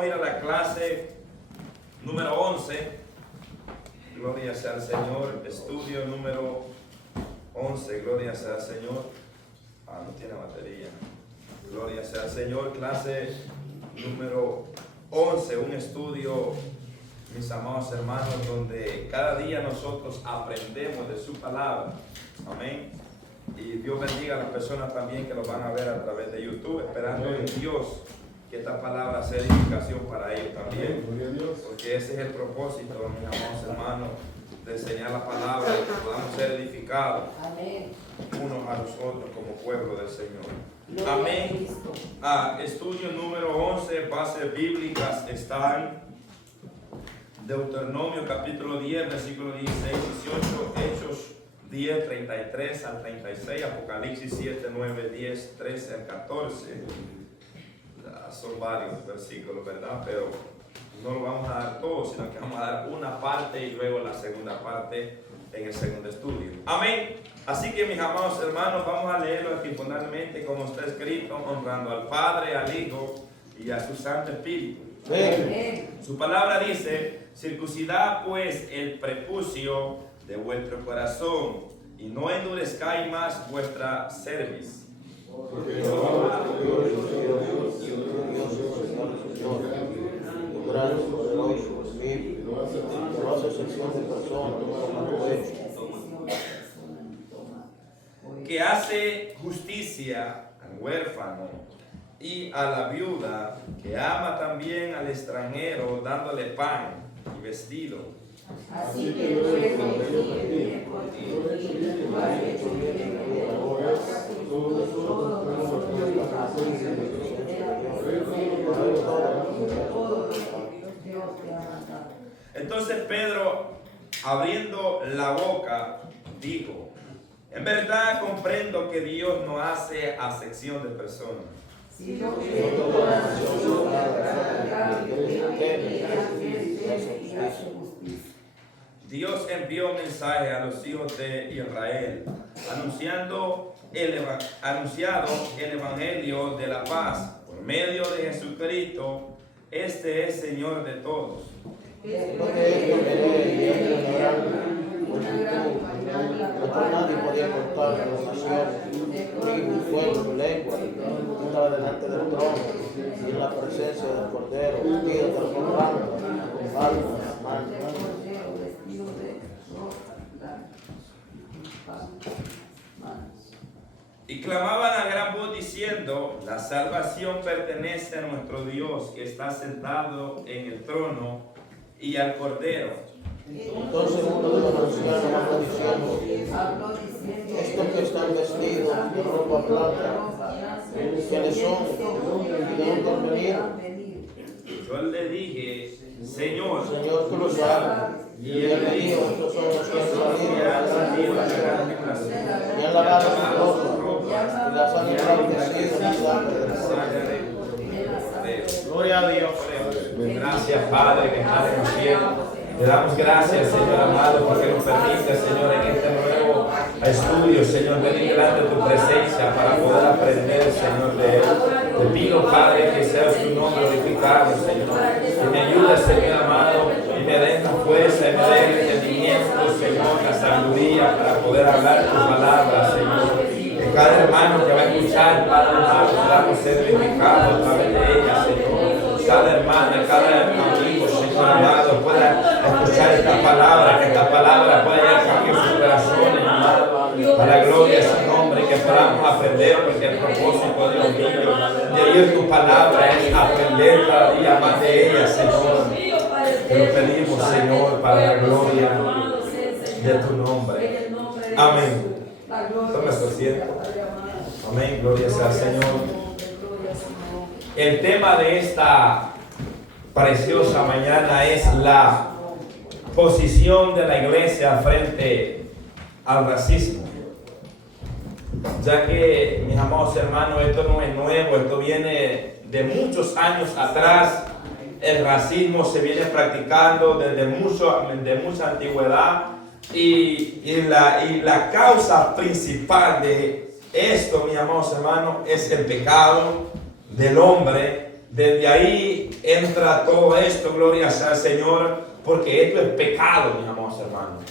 Vamos a ir a la clase número 11. Gloria sea al Señor. Estudio número 11. Gloria sea al Señor. No tiene batería. Gloria sea al Señor. Clase número 11. Un estudio, mis amados hermanos, donde cada día nosotros aprendemos de su palabra. Amén. Y Dios bendiga a las personas también que lo van a ver a través de YouTube, esperando en Dios que esta palabra sea edificación para ellos también. Porque ese es el propósito, mis amados hermanos, de enseñar la palabra, de que podamos ser edificados unos a los otros como pueblo del Señor. Amén. Estudio número 11, bases bíblicas, están Deuteronomio capítulo 10, versículo 16, 18, Hechos 10, 33 al 36, Apocalipsis 7, 9, 10, 13 al 14. Son varios versículos, ¿verdad? Pero no lo vamos a dar todo, sino que vamos a dar una parte y luego la segunda parte en el segundo estudio. Amén. Así que, mis amados hermanos, vamos a leerlo aquí fundamentalmente como está escrito, honrando al Padre, al Hijo y a su Santo Espíritu. Amén. Su palabra dice: circuncidad pues el prepucio de vuestro corazón y no endurezcáis más vuestra cerviz. Que hace justicia al huérfano y a la viuda, que ama también al extranjero, dándole pan y vestido. Así que tú eres bien por ti, tú has hecho bien Entonces Pedro, abriendo la boca, dijo: en verdad comprendo que Dios no hace acepción de personas, sino que todas las Dios envió mensaje a los hijos de Israel, anunciado el evangelio de la paz por medio de Jesucristo. Este es Señor de todos. Nadie podía cortar la nación, tribu, pueblo, lengua, estaba delante del trono y en la presencia del Cordero, vestido de ropa blanca, con palmas en las manos. Y clamaban a gran voz diciendo: la salvación pertenece a nuestro Dios, que está sentado en el trono, y al Cordero. Entonces uno de los ancianos habló diciendo: estos que están vestidos de ropa blanca, ¿quiénes son? ¿Y de dónde venir? Yo le dije: Señor, tú lo sabes. Y él me dijo: estos son los que han salido y han lavado su ropa y las han emblanquecido en la sangre del Cordero. Gloria a Dios. Gracias, Padre, que estás en el cielo. Te damos gracias, Señor amado, porque nos permite, Señor, en este nuevo estudio, Señor, venir delante de tu presencia para poder aprender, Señor, de él. Te pido, Padre, que sea tu nombre glorificado, Señor. Que me ayudes, Señor amado, y me den la fuerza y me den el entendimiento, Señor, la sabiduría para poder hablar tu palabra, Señor. Que cada hermano que va a escuchar, Padre amado, podamos ser edificados a través de ella, Señor. Cada hermana, cada amigo, Señor amado, pueda escuchar esta palabra, que esta palabra pueda llegar a sus corazones, amado, para la gloria de su nombre, que podamos aprender, porque el propósito de los niños de oír tu palabra es aprender cada día más de ella, Señor. Te lo pedimos, Señor, para la gloria de tu nombre. Amén. Toma su asiento. Amén. Gloria sea al Señor. El tema de esta preciosa mañana es la posición de la iglesia frente al racismo. Ya que, mis amados hermanos, esto no es nuevo, esto viene de muchos años atrás. El racismo se viene practicando desde mucha antigüedad y la causa principal de esto, mis amados hermanos, es el pecado del hombre. Desde ahí entra todo esto, gloria sea al Señor, porque esto es pecado, mis amados hermanos.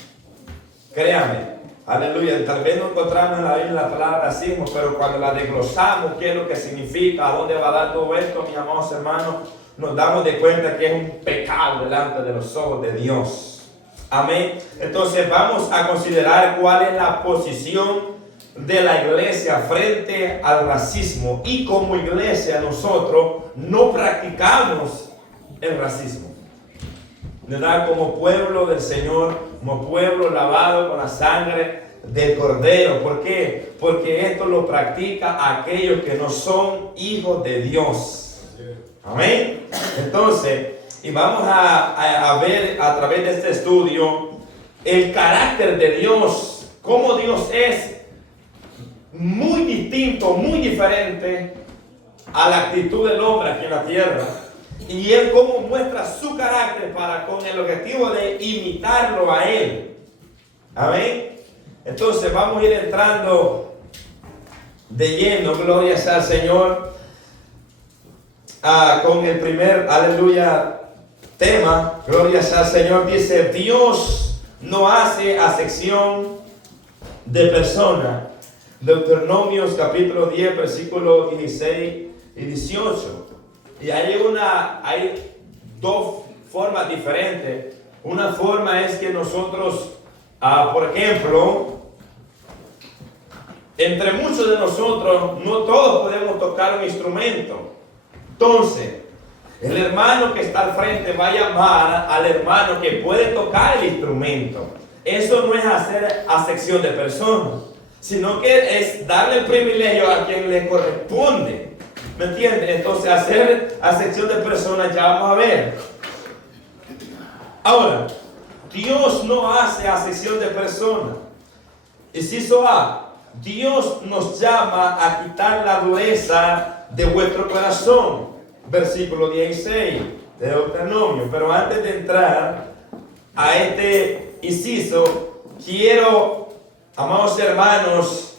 Créanme. Aleluya, tal vez no encontramos en la Biblia la palabra racismo, pero cuando la desglosamos, qué es lo que significa, a dónde va a dar todo esto, mis amados hermanos, nos damos de cuenta que es un pecado delante de los ojos de Dios. Amén. Entonces vamos a considerar cuál es la posición de la iglesia frente al racismo, y como iglesia nosotros no practicamos el racismo, ¿verdad? Como pueblo del Señor, como pueblo lavado con la sangre del Cordero. ¿Por qué? Porque esto lo practica aquellos que no son hijos de Dios. Amén. Entonces, y vamos a ver a través de este estudio el carácter de Dios, cómo Dios es muy distinto, muy diferente a la actitud del hombre aquí en la tierra. Y Él cómo muestra su carácter para con el objetivo de imitarlo a Él. Amén. Entonces vamos a ir entrando de lleno, gloria sea al Señor, con el primer, aleluya, tema. Gloria sea al Señor. Dice: Dios no hace acepción de persona. Deuteronomios capítulo 10, versículos 16 y 18. Y hay dos formas diferentes. Una forma es que nosotros, por ejemplo, entre muchos de nosotros, no todos podemos tocar un instrumento. Entonces, el hermano que está al frente va a llamar al hermano que puede tocar el instrumento. Eso no es hacer acepción de personas, sino que es darle el privilegio a quien le corresponde. ¿Me entiendes? Entonces, hacer acepción de personas ya vamos a ver. Ahora, Dios no hace acepción de personas. Inciso A: Dios nos llama a quitar la dureza de vuestro corazón. Versículo 16 de Deuteronomio. Pero antes de entrar a este inciso, quiero, amados hermanos,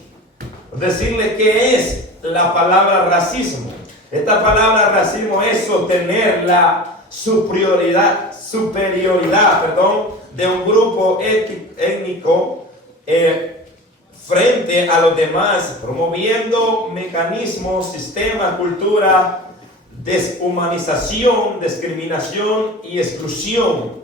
decirles qué es la palabra racismo. Esta palabra racismo es sostener la superioridad de un grupo étnico frente a los demás, promoviendo mecanismos, sistemas, cultura, deshumanización, discriminación y exclusión.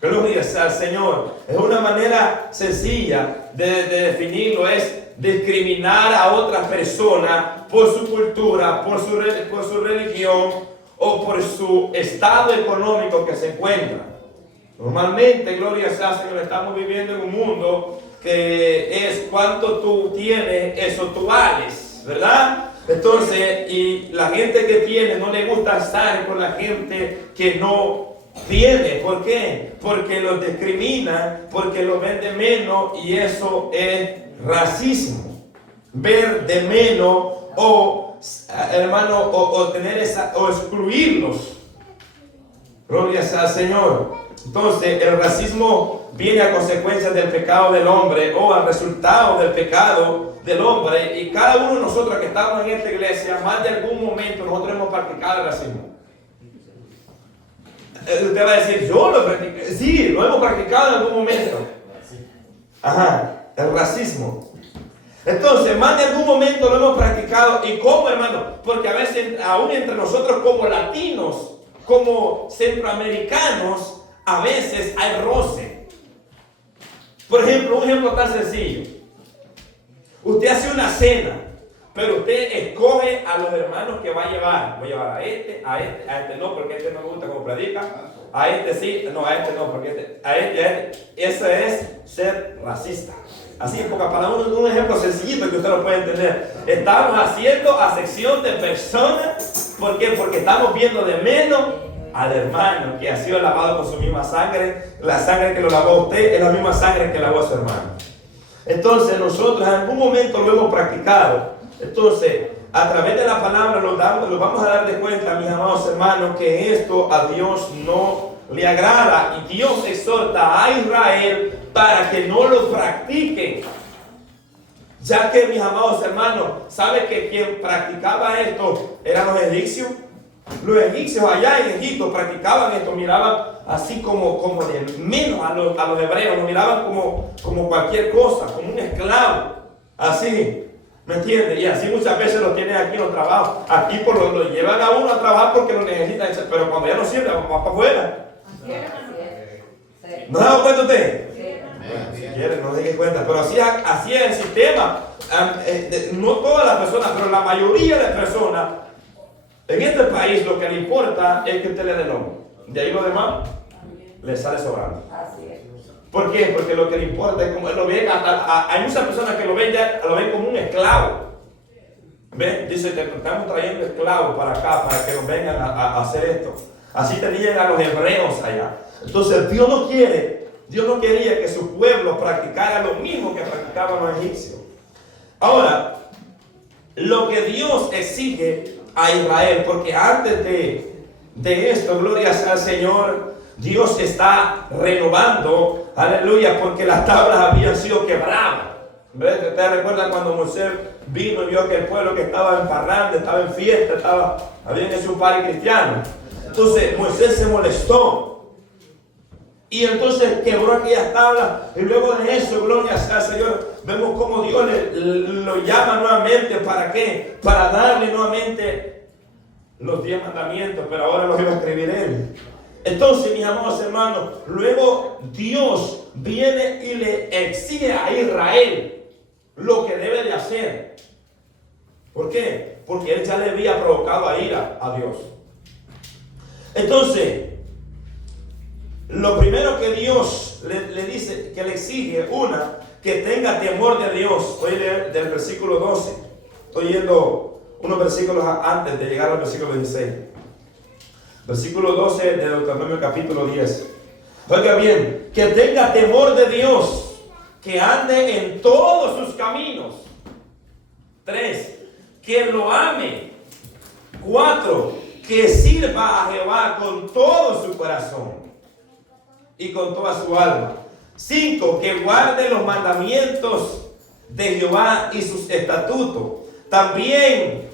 Gloria sea al Señor. Es una manera sencilla de definirlo, es discriminar a otra persona por su cultura, por su religión o por su estado económico que se encuentra. Normalmente, gloria sea al Señor, estamos viviendo en un mundo que es cuánto tú tienes, eso tú vales, ¿verdad? Entonces, y la gente que tiene no le gusta estar con la gente que no tiene. ¿Por qué? Porque los discriminan, porque los ven de menos, y eso es racismo. Ver de menos o, hermano, o tener esa, o excluirlos. Gloria sea al Señor. Entonces, el racismo viene a consecuencia del pecado del hombre, o al resultado del pecado del hombre, y cada uno de nosotros que estamos en esta iglesia, más de algún momento nosotros hemos practicado el racismo. Usted va a decir: yo lo practiqué. Sí, lo hemos practicado en algún momento. Ajá, el racismo. Entonces, más de algún momento lo hemos practicado. ¿Y cómo, hermano? Porque a veces, aún entre nosotros como latinos, como centroamericanos, a veces hay roce. Por ejemplo, un ejemplo tan sencillo. Usted hace una cena, pero usted escoge a los hermanos que va a llevar. Voy a llevar a este no, porque este no me gusta como predica. A este sí, no, a este no, porque a este. Eso es ser racista. Así, porque para un ejemplo sencillito que usted lo puede entender. Estamos haciendo acepción de personas. ¿Por qué? Porque estamos viendo de menos al hermano que ha sido lavado con su misma sangre. La sangre que lo lavó a usted es la misma sangre que lavó a su hermano. Entonces nosotros en algún momento lo hemos practicado. Entonces, a través de la palabra lo vamos a dar de cuenta, mis amados hermanos, que esto a Dios no le agrada, y Dios exhorta a Israel para que no lo practiquen. Ya que, mis amados hermanos, ¿sabe que quien practicaba esto eran los egipcios? Los egipcios allá en Egipto practicaban esto, miraban así como de menos a los hebreos, lo miraban como cualquier cosa, como un esclavo, así, ¿me entiendes? Y así muchas veces lo tienen aquí en los trabajos. Aquí lo llevan a uno a trabajar porque lo necesitan, pero cuando ya no sirve, vamos para afuera. ¿No se ha dado cuenta usted? Bueno, si quiere, no se dé cuenta, pero así es el sistema. No todas las personas, pero la mayoría de personas en este país lo que le importa es que usted le dé el nombre. De ahí lo demás le sale sobrando. ¿Por qué? Porque lo que le importa es como él lo ve. Hay muchas personas que lo ven como un esclavo. ¿Ven? Dice que estamos trayendo esclavos para acá para que nos vengan a hacer esto. Así tenían a los hebreos allá. Entonces Dios no quería que su pueblo practicara lo mismo que practicaban los egipcios. Ahora, lo que Dios exige a Israel, porque antes de esto, gloria sea al Señor, Dios está renovando, aleluya, porque las tablas habían sido quebradas. ¿Ves? ¿Ustedes recuerdan cuando Moisés vino y vio que el pueblo que estaba en parranda, estaba en fiesta, habían hecho un party cristiano? Entonces Moisés se molestó y entonces quebró aquellas tablas, y luego de eso, gloria sea al Señor, vemos cómo Dios lo llama nuevamente. ¿Para qué? Para darle nuevamente los 10 mandamientos, pero ahora los iba a escribir él. Entonces, mis amados hermanos, luego Dios viene y le exige a Israel lo que debe de hacer. ¿Por qué? Porque él ya le había provocado a ira a Dios. Entonces, lo primero que Dios le dice, que le exige, que tenga temor de Dios. Estoy del versículo 12. Estoy yendo unos versículos antes de llegar al versículo 16. Versículo 12 de Deuteronomio capítulo 10. Oiga bien, que tenga temor de Dios, que ande en todos sus caminos. 3, que lo ame. 4, que sirva a Jehová con todo su corazón y con toda su alma. 5, que guarde los mandamientos de Jehová y sus estatutos. También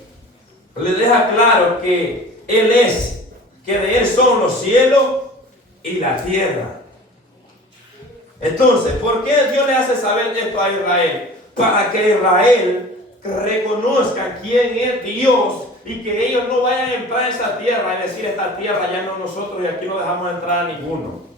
le deja claro que Él es, que de Él son los cielos y la tierra. Entonces, ¿por qué Dios le hace saber esto a Israel? Para que Israel reconozca quién es Dios y que ellos no vayan a entrar a esa tierra y decir: esta tierra ya no es nosotros y aquí no dejamos entrar a ninguno.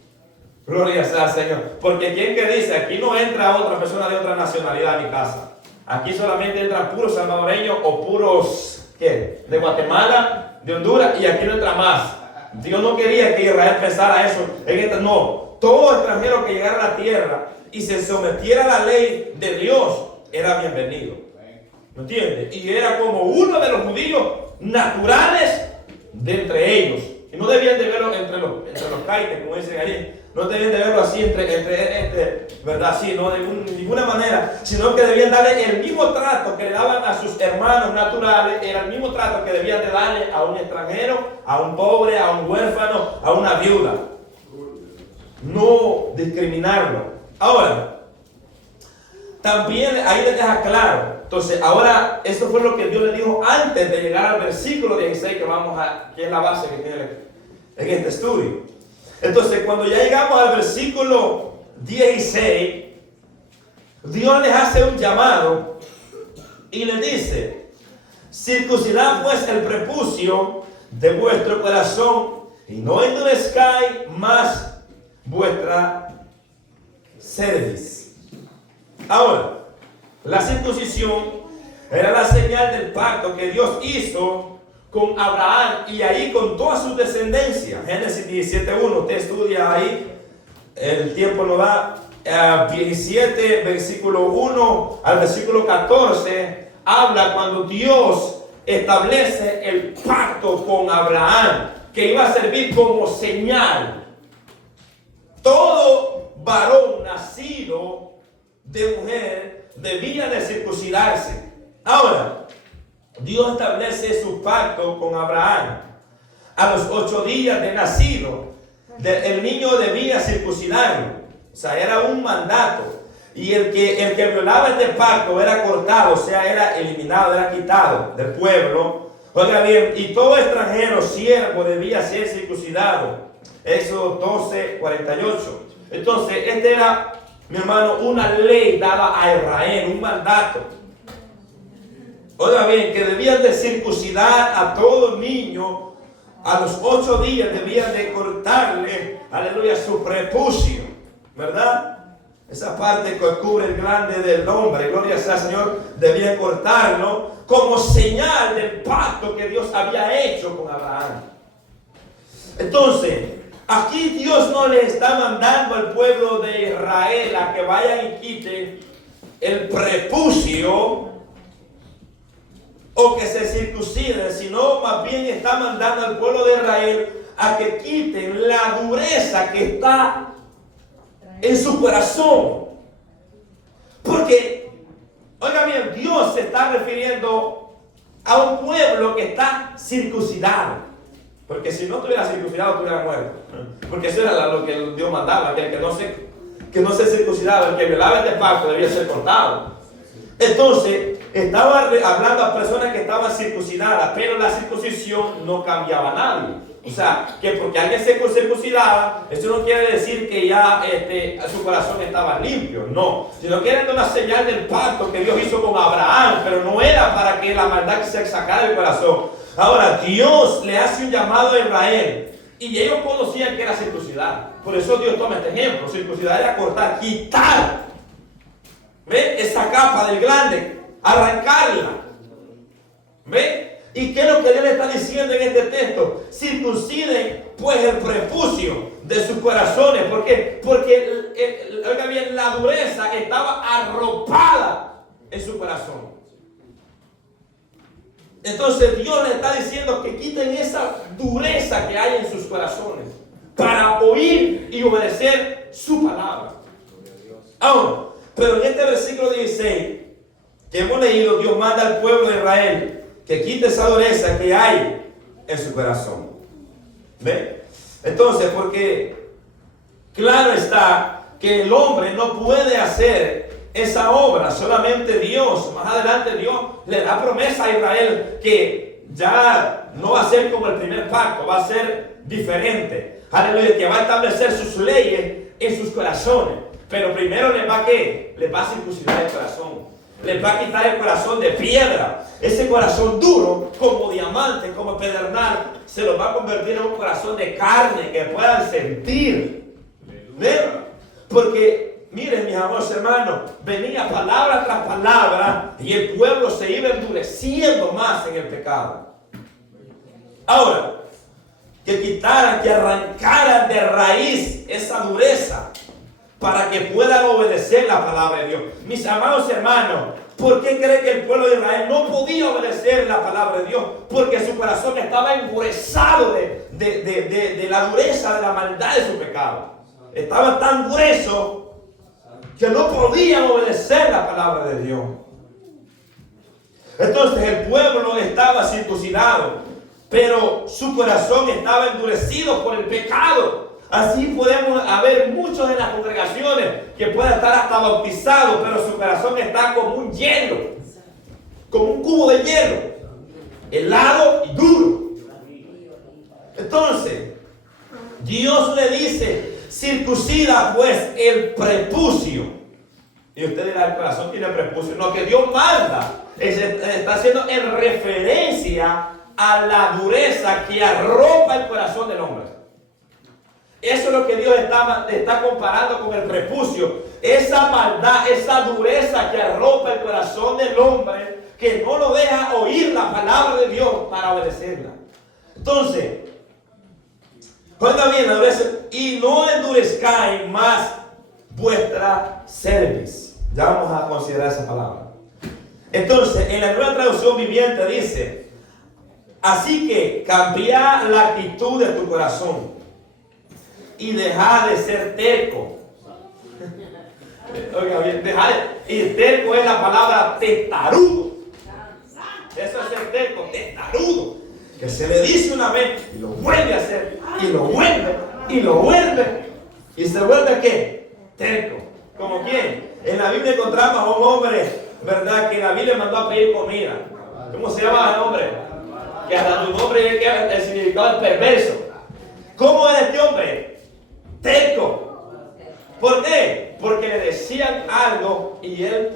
Gloria sea al Señor. Porque quien que dice: aquí no entra otra persona de otra nacionalidad a mi casa. Aquí solamente entran puros salvadoreños o puros, ¿qué? De Guatemala, de Honduras, y aquí no entra más. Dios no quería que Israel pensara eso. No, todo extranjero que llegara a la tierra y se sometiera a la ley de Dios era bienvenido. ¿Me entiendes? Y era como uno de los judíos naturales de entre ellos. Y no debían de verlo entre los caites, como dicen ahí. No debían de verlo así ¿verdad? Sí, no de ninguna manera, sino que debían darle el mismo trato que le daban a sus hermanos naturales. Era el mismo trato que debían de darle a un extranjero, a un pobre, a un huérfano, a una viuda. No discriminarlo. Ahora, también ahí les deja claro. Entonces, ahora, eso fue lo que Dios le dijo antes de llegar al versículo 16 que es la base que tiene en este estudio. Entonces, cuando ya llegamos al versículo 16, Dios les hace un llamado y les dice: circuncidad pues el prepucio de vuestro corazón y no endurezcáis más vuestra cerviz. Ahora, la circuncisión era la señal del pacto que Dios hizo con Abraham y ahí con toda su descendencia. Génesis 17:1, usted estudia ahí, el tiempo nos da. 17, versículo 1 al versículo 14, habla cuando Dios establece el pacto con Abraham, que iba a servir como señal. Todo varón nacido de mujer debía de circuncidarse. Ahora, Dios establece su pacto con Abraham. A los 8 días de nacido, el niño debía circuncidarlo. O sea, era un mandato. Y el que violaba este pacto era cortado, o sea, era eliminado, era quitado del pueblo. Oiga bien, y todo extranjero, siervo, debía ser circuncidado. Éxodo 12, 48. Entonces, este era, mi hermano, una ley dada a Israel, un mandato. Oiga bien, que debían de circuncidar a todo niño. A los 8 días debían de cortarle, aleluya, su prepucio, ¿verdad? Esa parte que cubre el glande del hombre, gloria sea al Señor, debían cortarlo como señal del pacto que Dios había hecho con Abraham. Entonces, aquí Dios no le está mandando al pueblo de Israel a que vayan y quiten el prepucio o que se circunciden, sino más bien está mandando al pueblo de Israel a que quiten la dureza que está en su corazón. Porque, oiga bien, Dios se está refiriendo a un pueblo que está circuncidado. Porque si no estuviera circuncidado, estuviera muerto. Porque eso era lo que Dios mandaba, que el que no se circuncidaba, el que violaba este pacto debía ser cortado. Entonces, estaba hablando a personas que estaban circuncidadas, pero la circuncisión no cambiaba a nadie. O sea, que porque alguien se circuncidaba, eso no quiere decir que ya su corazón estaba limpio, no. Sino que era una señal del pacto que Dios hizo con Abraham, pero no era para que la maldad se sacara del corazón. Ahora, Dios le hace un llamado a Israel, y ellos conocían que era circuncidar. Por eso Dios toma este ejemplo. Circuncidar era cortar, quitar, ¿ve?, esa capa del glande, arrancarla. ¿Ve? ¿Y qué es lo que Dios le está diciendo en este texto? Circunciden pues el prepucio de sus corazones. ¿Por qué? Porque, oiga bien, la dureza estaba arropada en su corazón. Entonces Dios le está diciendo que quiten esa dureza que hay en sus corazones para oír y obedecer su palabra. Ahora, pero en este versículo 16 que hemos leído, Dios manda al pueblo de Israel que quite esa dureza que hay en su corazón. ¿Ve? Entonces, porque claro está que el hombre no puede hacer esa obra, solamente Dios. Más adelante Dios le da promesa a Israel que ya no va a ser como el primer pacto, va a ser diferente. Aleluya, que va a establecer sus leyes en sus corazones. Pero primero les va a ¿qué? Les va a circuncidar el corazón. Les va a quitar el corazón de piedra. Ese corazón duro, como diamante, como pedernal, se los va a convertir en un corazón de carne que puedan sentir. ¿Ven? Porque, miren, mis amados hermanos, venía palabra tras palabra y el pueblo se iba endureciendo más en el pecado. Ahora, que quitaran, que arrancaran de raíz esa dureza, para que puedan obedecer la palabra de Dios. Mis amados hermanos, ¿por qué creen que el pueblo de Israel no podía obedecer la palabra de Dios? Porque su corazón estaba engrosado de la dureza, de la maldad de su pecado. Estaba tan grueso que no podían obedecer la palabra de Dios. Entonces el pueblo estaba circuncidado, pero su corazón estaba endurecido por el pecado. Así podemos haber muchos en las congregaciones que puedan estar hasta bautizados, pero su corazón está como un hielo, como un cubo de hielo, helado y duro. Entonces, Dios le dice, circuncida pues el prepucio. Y usted dirá, el corazón tiene prepucio. No, que Dios manda, está haciendo en referencia a la dureza que arropa el corazón del hombre. Eso es lo que Dios está comparando con el prepucio. Esa maldad, esa dureza que arropa el corazón del hombre, que no lo deja oír la palabra de Dios para obedecerla. Entonces, oiga bien, la dureza, y no endurezcáis más vuestra cerviz. Ya vamos a considerar esa palabra. Entonces, en la Nueva Traducción Viviente dice, así que cambia la actitud de tu corazón y deja de ser terco. Oiga bien, y terco es la palabra testarudo. Eso es ser terco, testarudo. Que se le dice una vez y lo vuelve a hacer, y lo vuelve, y lo vuelve. ¿Y se vuelve qué? Terco. ¿Como quién? En la Biblia encontramos a un hombre, ¿verdad?, que David le mandó a pedir comida. ¿Cómo se llama el hombre? que hasta tu nombre es el significado es perverso. ¿Cómo era este hombre? Terco. ¿Por qué? Porque le decían algo y él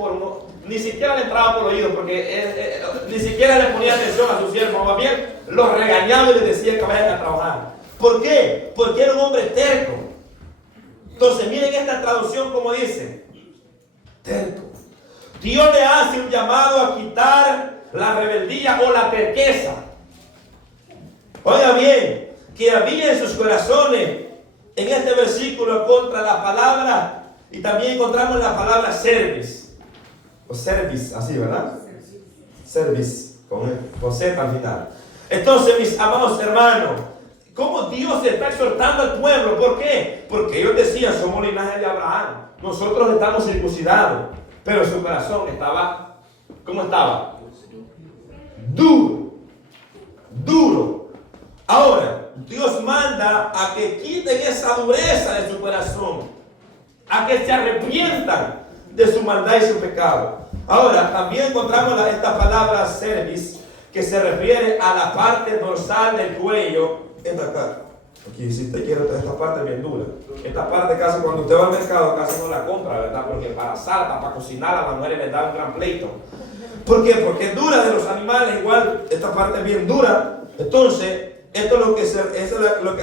ni siquiera le entraba por el oído, porque ni siquiera le ponía atención a sus siervos, más bien los regañaba y les decía que vayan a trabajar. ¿Por qué? Porque era un hombre terco. Entonces miren esta traducción como dice: terco. Dios le hace un llamado a quitar la rebeldía o la terqueza. Oiga bien, que había en sus corazones en este versículo contra la palabra, y también encontramos la palabra service, o service, así, ¿verdad? Service, con Z al final. Entonces, mis amados hermanos, ¿cómo Dios está exhortando al pueblo? ¿Por qué? Porque ellos decían: somos linaje de Abraham, nosotros estamos circuncidados, pero su corazón estaba, ¿cómo estaba? Duro, duro. Ahora, Dios manda a que quiten esa dureza de su corazón, a que se arrepientan de su maldad y su pecado. Ahora, también encontramos esta palabra service, que se refiere a la parte dorsal del cuello. Esta acá. Aquí, si usted quiere, esta parte es bien dura. Esta parte casi cuando usted va al mercado casi no la compra, ¿verdad? Porque para salsa, para cocinar, a las mujeres les da un gran pleito. ¿Por qué? Porque es dura de los animales, igual esta parte es bien dura. Entonces, esto es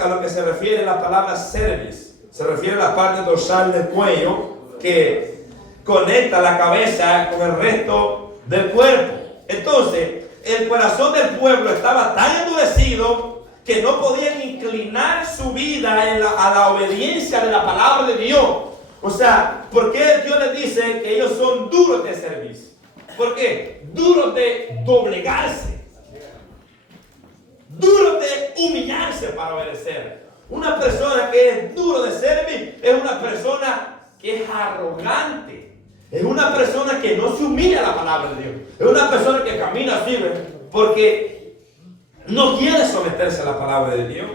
a lo que se refiere la palabra cerviz. Se refiere a la parte dorsal del cuello que conecta la cabeza con el resto del cuerpo. Entonces, el corazón del pueblo estaba tan endurecido que no podían inclinar su vida a la obediencia de la palabra de Dios. O sea, ¿por qué Dios les dice que ellos son duros de servicio? ¿Por qué? Duros de doblegarse, duros de humillarse para obedecer. Una persona que es duro de servir es una persona que es arrogante. Es una persona que no se humilla a la palabra de Dios. Es una persona que camina así, porque no quiere someterse a la palabra de Dios.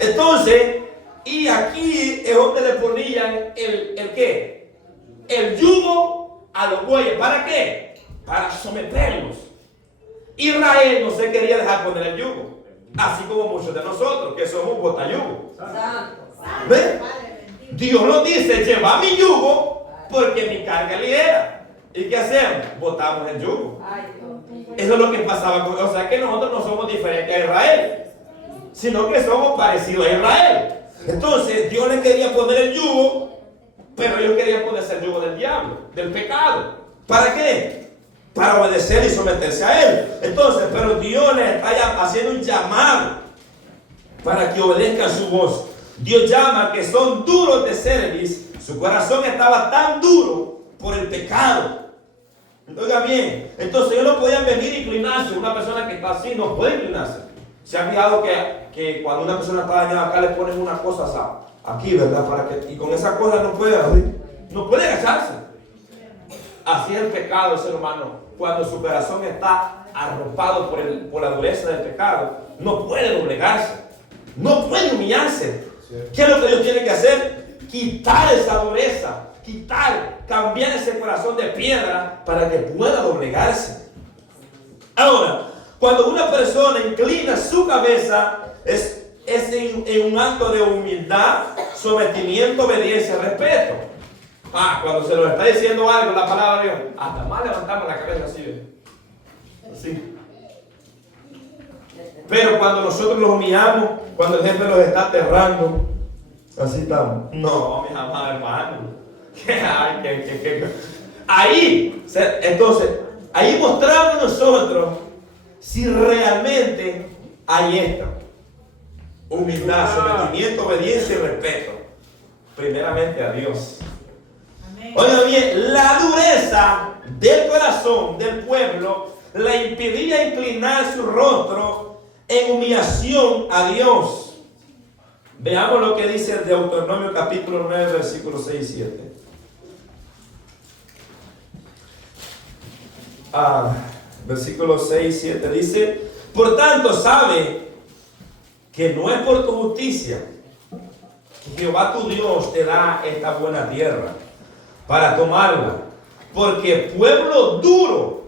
Entonces, y aquí es donde le ponían el ¿qué? El yugo a los bueyes. ¿Para qué? Para someterlos. Israel no se quería dejar poner el yugo, así como muchos de nosotros que somos botayugo. ¿Ven? Dios nos dice: lleva mi yugo porque mi carga ligera. ¿Y qué hacemos? Botamos el yugo. Eso es lo que pasaba con, o sea que nosotros no somos diferentes a Israel, sino que somos parecidos a Israel. Entonces Dios les quería poner el yugo, pero ellos querían ponerse el yugo del diablo, del pecado. ¿Para qué? Para obedecer y someterse a él. Entonces, pero Dios les está haciendo un llamado para que obedezcan su voz. Dios llama que son duros de cerviz. Su corazón estaba tan duro por el pecado. Oiga bien, entonces ellos no podían venir e inclinarse. Una persona que está así no puede inclinarse. Se ha fijado que cuando una persona está dañada acá le ponen una cosa aquí, ¿verdad? Y con esa cosa no puede abrir, no puede agacharse. Así es el pecado del ser humano. Cuando su corazón está arropado por la dureza del pecado, no puede doblegarse, no puede humillarse. ¿Qué es lo que Dios tiene que hacer? Quitar esa dureza, cambiar ese corazón de piedra para que pueda doblegarse. Ahora, cuando una persona inclina su cabeza, es en un acto de humildad, sometimiento, obediencia, respeto. Cuando se nos está diciendo algo, la palabra de Dios, hasta más levantamos la cabeza así. Pero cuando nosotros los humillamos, cuando el jefe los está aterrando, así estamos. No, mis amados hermanos. Ahí mostramos nosotros si realmente hay esto: humildad, sometimiento, obediencia y respeto. Primeramente a Dios. Oigan bien, la dureza del corazón del pueblo le impedía inclinar su rostro en humillación a Dios. Veamos lo que dice el Deuteronomio capítulo 9, versículos 6 y 7. Versículos 6 y 7 dice: por tanto, sabe que no es por tu justicia que Jehová tu Dios te da esta buena tierra para tomarla, porque pueblo duro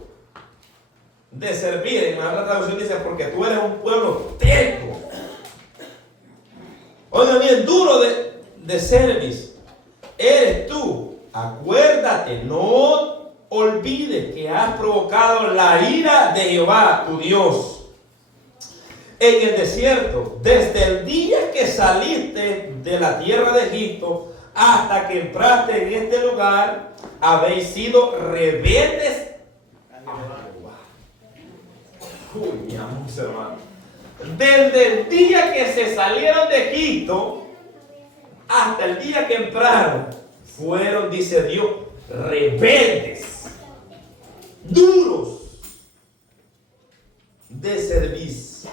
de servir. En otra traducción dice, porque tú eres un pueblo terco. Oigan bien, duro de servicio eres tú. Acuérdate, no olvides que has provocado la ira de Jehová, tu Dios, en el desierto, desde el día que saliste de la tierra de Egipto hasta que entraste en este lugar, habéis sido rebeldes a Jehová. Uy, mi amor, hermano. Desde el día que se salieron de Egipto hasta el día que entraron, fueron, dice Dios, rebeldes, duros de servicio,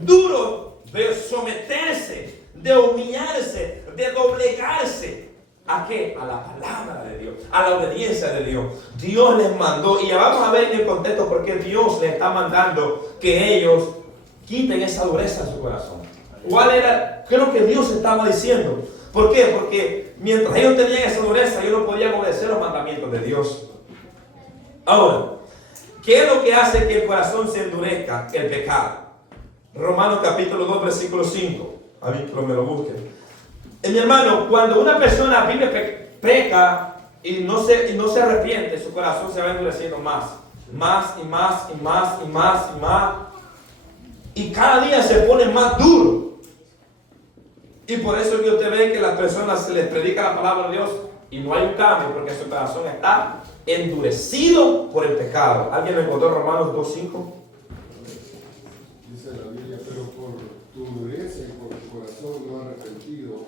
duros de someterse, de humillarse, de doblegarse. ¿A qué? A la palabra de Dios, a la obediencia de Dios. Dios les mandó, y ya vamos a ver en el contexto por qué Dios les está mandando que ellos quiten esa dureza en su corazón. ¿Cuál era? ¿Qué es lo que Dios estaba diciendo? ¿Por qué? Porque mientras ellos tenían esa dureza, ellos no podían obedecer los mandamientos de Dios. Ahora, ¿qué es lo que hace que el corazón se endurezca? El pecado. Romanos capítulo 2, versículo 5. A mí que me lo busquen. Mi hermano, cuando una persona vive peca y no se arrepiente, su corazón se va endureciendo más y más y más y más y más. Y cada día se pone más duro. Y por eso que usted ve que las personas se les predica la palabra de Dios y no hay un cambio, porque su corazón está endurecido por el pecado. ¿Alguien lo encontró en Romanos 2:5? Dice la Biblia, pero por tu dureza y por tu corazón no arrepentido,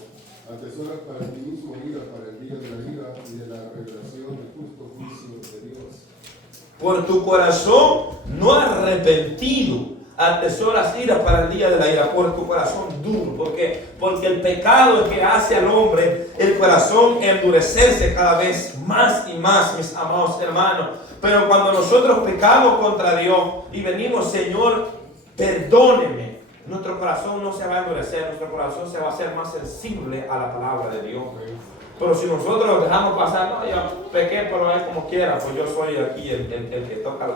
atesoras para ti mismo ira para el día de la ira y de la revelación del justo juicio de Dios. Por tu corazón no arrepentido, atesoras ira para el día de la ira, por tu corazón duro. ¿Por qué? Porque el pecado es que hace al hombre el corazón endurecerse cada vez más y más, mis amados hermanos. Pero cuando nosotros pecamos contra Dios y venimos, Señor, perdóneme, nuestro corazón no se va a endurecer, nuestro corazón se va a hacer más sensible a la palabra de Dios. Pero si nosotros lo dejamos pasar, no, yo pequé, pero es como quiera, pues yo soy aquí el que toca.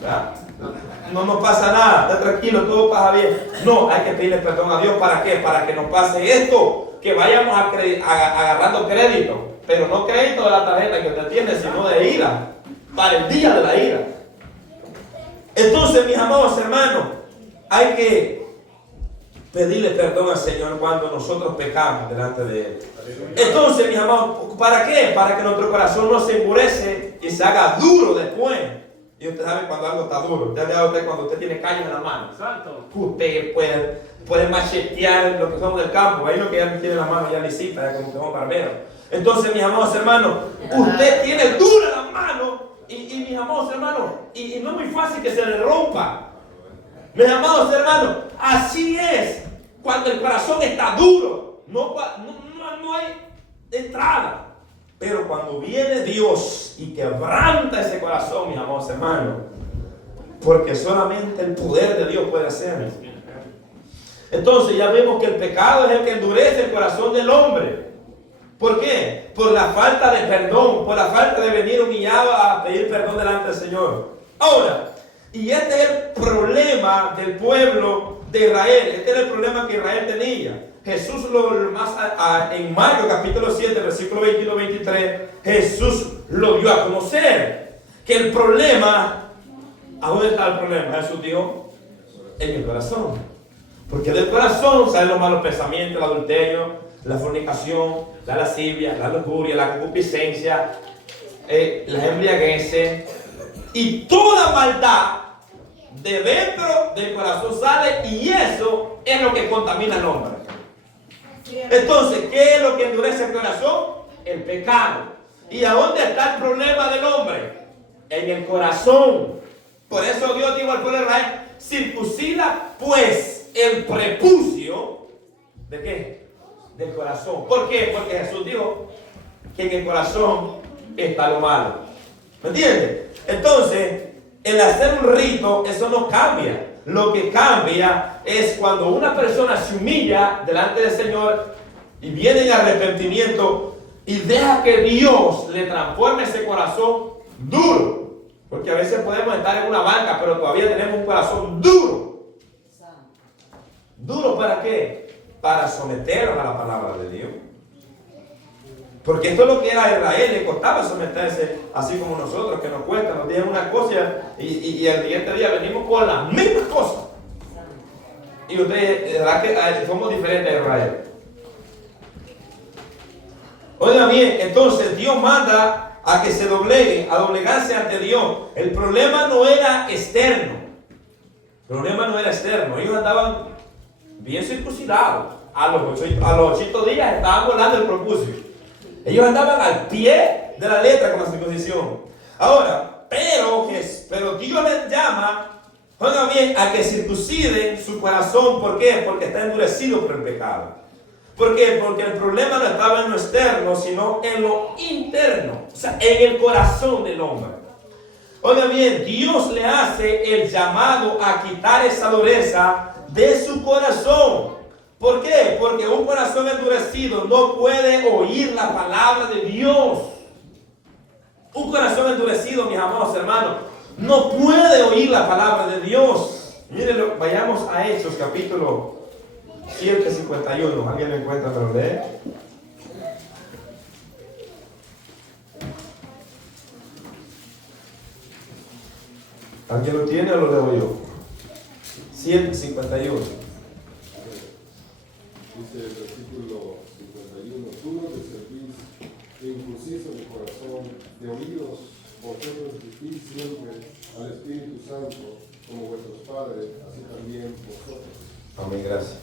¿Verdad? No pasa nada, está tranquilo, todo pasa bien. No, hay que pedirle perdón a Dios. ¿Para qué? Para que no pase esto, que vayamos agarrando crédito, pero no crédito de la tarjeta que usted tiene, sino de ira, para el día de la ira. Entonces, mis amados hermanos, hay que pedirle perdón al Señor cuando nosotros pecamos delante de Él. Entonces, mis amados, ¿para qué? Para que nuestro corazón no se endurece y se haga duro después. Y usted sabe cuando algo está duro. Usted ve a usted cuando usted tiene callos en la mano. Exacto. Usted puede machetear lo que somos del campo. Ahí lo que ya tiene la mano ya lisita, ya como que vamos barberos. Entonces, mis amados hermanos, usted tiene duro en la mano. Y mis amados hermanos, y no es muy fácil que se le rompa. Mis amados hermanos, así es cuando el corazón está duro. No hay entrada. Pero cuando viene Dios y quebranta ese corazón, mis amados hermanos, porque solamente el poder de Dios puede hacerlo. Entonces ya vemos que el pecado es el que endurece el corazón del hombre. ¿Por qué? Por la falta de perdón, por la falta de venir humillado a pedir perdón delante del Señor. Ahora, y este es el problema del pueblo de Israel. Este era el problema que Israel tenía. Jesús en Marcos capítulo 7, versículo 21-23, Jesús lo dio a conocer. Que el problema, ¿a dónde está el problema? Jesús dijo, en el corazón. Porque del corazón salen los malos pensamientos, el adulterio, la fornicación, la lascivia, la lujuria, la concupiscencia, la embriaguez y toda maldad de dentro del corazón sale, y eso es lo que contamina al hombre. Entonces, ¿qué es lo que endurece el corazón? El pecado. ¿Y a dónde está el problema del hombre? En el corazón. Por eso Dios dijo al pueblo de Israel, circuncida pues el prepucio, ¿de qué? Del corazón. ¿Por qué? Porque Jesús dijo que en el corazón está lo malo. ¿Me entiendes? Entonces, el hacer un rito, eso no cambia. Lo que cambia es cuando una persona se humilla delante del Señor y viene en arrepentimiento y deja que Dios le transforme ese corazón duro. Porque a veces podemos estar en una banca, pero todavía tenemos un corazón duro. ¿Duro para qué? Para someternos a la palabra de Dios. Porque esto es lo que era Israel, le costaba someterse, así como nosotros, que nos cuesta, nos dicen una cosa y el siguiente día venimos con las mismas cosas. Y ustedes, ¿verdad que somos diferentes a Israel? Oigan bien, entonces Dios manda a que se dobleguen, a doblegarse ante Dios. El problema no era externo. El problema no era externo. Ellos andaban bien circuncidados. A los 8 días estaban volando el prepucio. Ellos andaban al pie de la letra con la circuncisión. Ahora, pero Dios les llama, oigan bien, a que circunciden su corazón. ¿Por qué? Porque está endurecido por el pecado. ¿Por qué? Porque el problema no estaba en lo externo, sino en lo interno. O sea, en el corazón del hombre. Oigan bien, Dios le hace el llamado a quitar esa dureza de su corazón. ¿Por qué? Porque un corazón endurecido no puede oír la palabra de Dios. Un corazón endurecido, mis amados hermanos, no puede oír la palabra de Dios. Mírenlo, vayamos a Hechos, capítulo 7:51. ¿Alguien lo encuentra? ¿Me lo lee? ¿Alguien lo tiene o lo leo yo? 7:51. Dice el versículo 51, tú no te servís inclusive de corazón, de oídos, vosotros vivís siempre al Espíritu Santo, como vuestros padres, así también vosotros. Amén, gracias.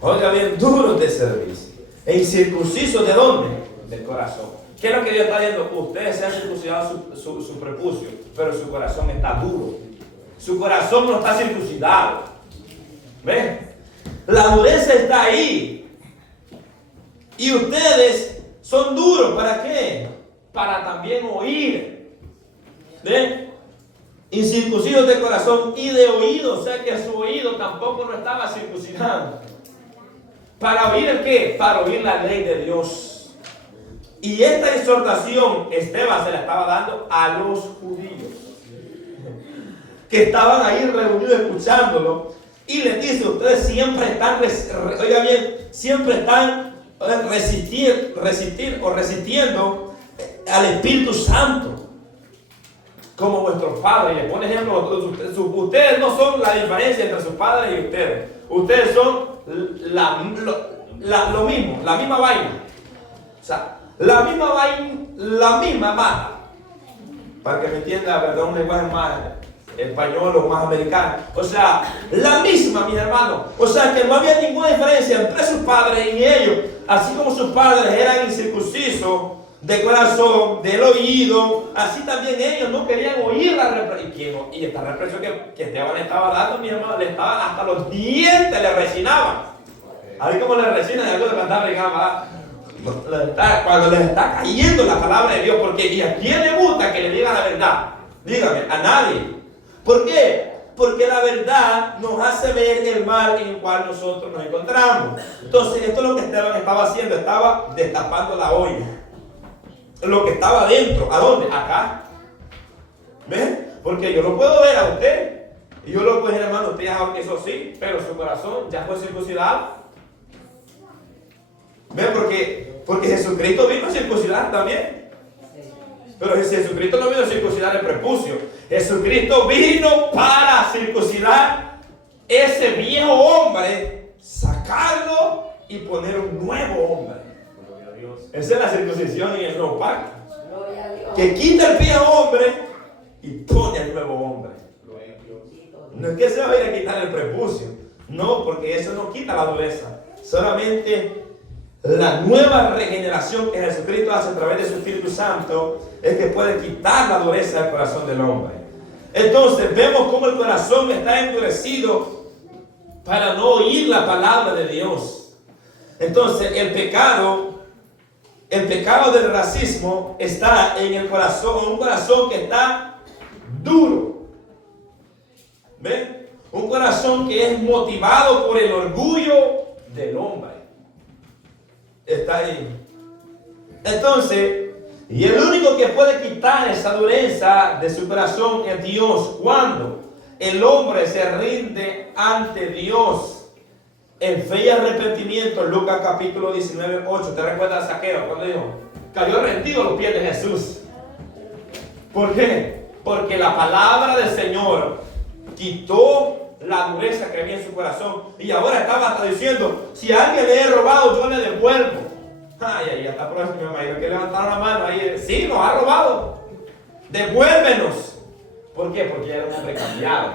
Oiga bien, duros de servicio. ¿E incircuncisos de dónde? Del corazón. ¿Qué es lo que Dios está diciendo? Ustedes se han circuncidado su prepucio, pero su corazón está duro. Su corazón no está circuncidado. ¿Ven? La dureza está ahí. Y ustedes son duros. ¿Para qué? Para también oír. ¿Ven? Incircuncidos de corazón y de oído. O sea que su oído tampoco no estaba circuncidado. ¿Para oír el qué? Para oír la ley de Dios. Y esta exhortación Esteban se la estaba dando a los judíos que estaban ahí reunidos escuchándolo. Y les dice, ustedes siempre están, oiga bien, siempre están resistiendo al Espíritu Santo, como vuestros padres. Y le pone ejemplo, ustedes no son la diferencia entre sus padres y ustedes. Ustedes son lo mismo, la misma vaina. O sea, la misma vaina, la misma mata. Para que me entienda, ¿verdad? Un lenguaje más español o más americano. O sea, la misma, mis hermanos. O sea, que no había ninguna diferencia entre sus padres y ellos. Así como sus padres eran incircuncisos de corazón, del oído, así también ellos no querían oír la represión. Y esta represión que Esteban le estaba dando, mis hermanos, le estaban hasta los dientes, le resinaban. Así como le resinan algo de cantar, cuando les está cayendo la palabra de Dios. Porque ¿y a quién le gusta que le digan la verdad? Dígame, a nadie. ¿Por qué? Porque la verdad nos hace ver el mal en el cual nosotros nos encontramos. Entonces, esto es lo que Esteban estaba haciendo. Estaba destapando la olla. Lo que estaba dentro. ¿A dónde? Acá. ¿Ven? Porque yo lo puedo ver a usted. Y yo lo puedo decir, hermano, usted ya sabe que eso sí, pero su corazón ya fue circuncidado. ¿Ven? Porque Jesucristo vino a circuncidar también. Pero Jesucristo no vino a circuncidar el prepucio. Jesucristo vino para circuncidar ese viejo hombre, sacarlo y poner un nuevo hombre. Esa es la circuncisión en el nuevo pacto. Que quita el viejo hombre y pone el nuevo hombre. No es que se va a ir a quitar el prepucio. No, porque eso no quita la dureza. Solamente la nueva regeneración que Jesucristo hace a través de su Espíritu Santo es que puede quitar la dureza del corazón del hombre. Entonces vemos cómo el corazón está endurecido para no oír la palabra de Dios. Entonces el pecado del racismo está en el corazón, un corazón que está duro. ¿Ven? Un corazón que es motivado por el orgullo del hombre. Está ahí. Entonces, Y el único que puede quitar esa dureza de su corazón es Dios. Cuando el hombre se rinde ante Dios en fe y arrepentimiento, Lucas capítulo 19, 8. ¿Te recuerdas a Zaqueo cuando dijo? Cayó rendido a los pies de Jesús. ¿Por qué? Porque la palabra del Señor quitó la dureza que había en su corazón. Y ahora estaba hasta diciendo, si a alguien le he robado, yo le devuelvo. Ay, hasta por eso mi mamá que levantaron la mano ahí. Sí, nos ha robado. Devuélvenos. ¿Por qué? Porque ya era un hombre cambiado.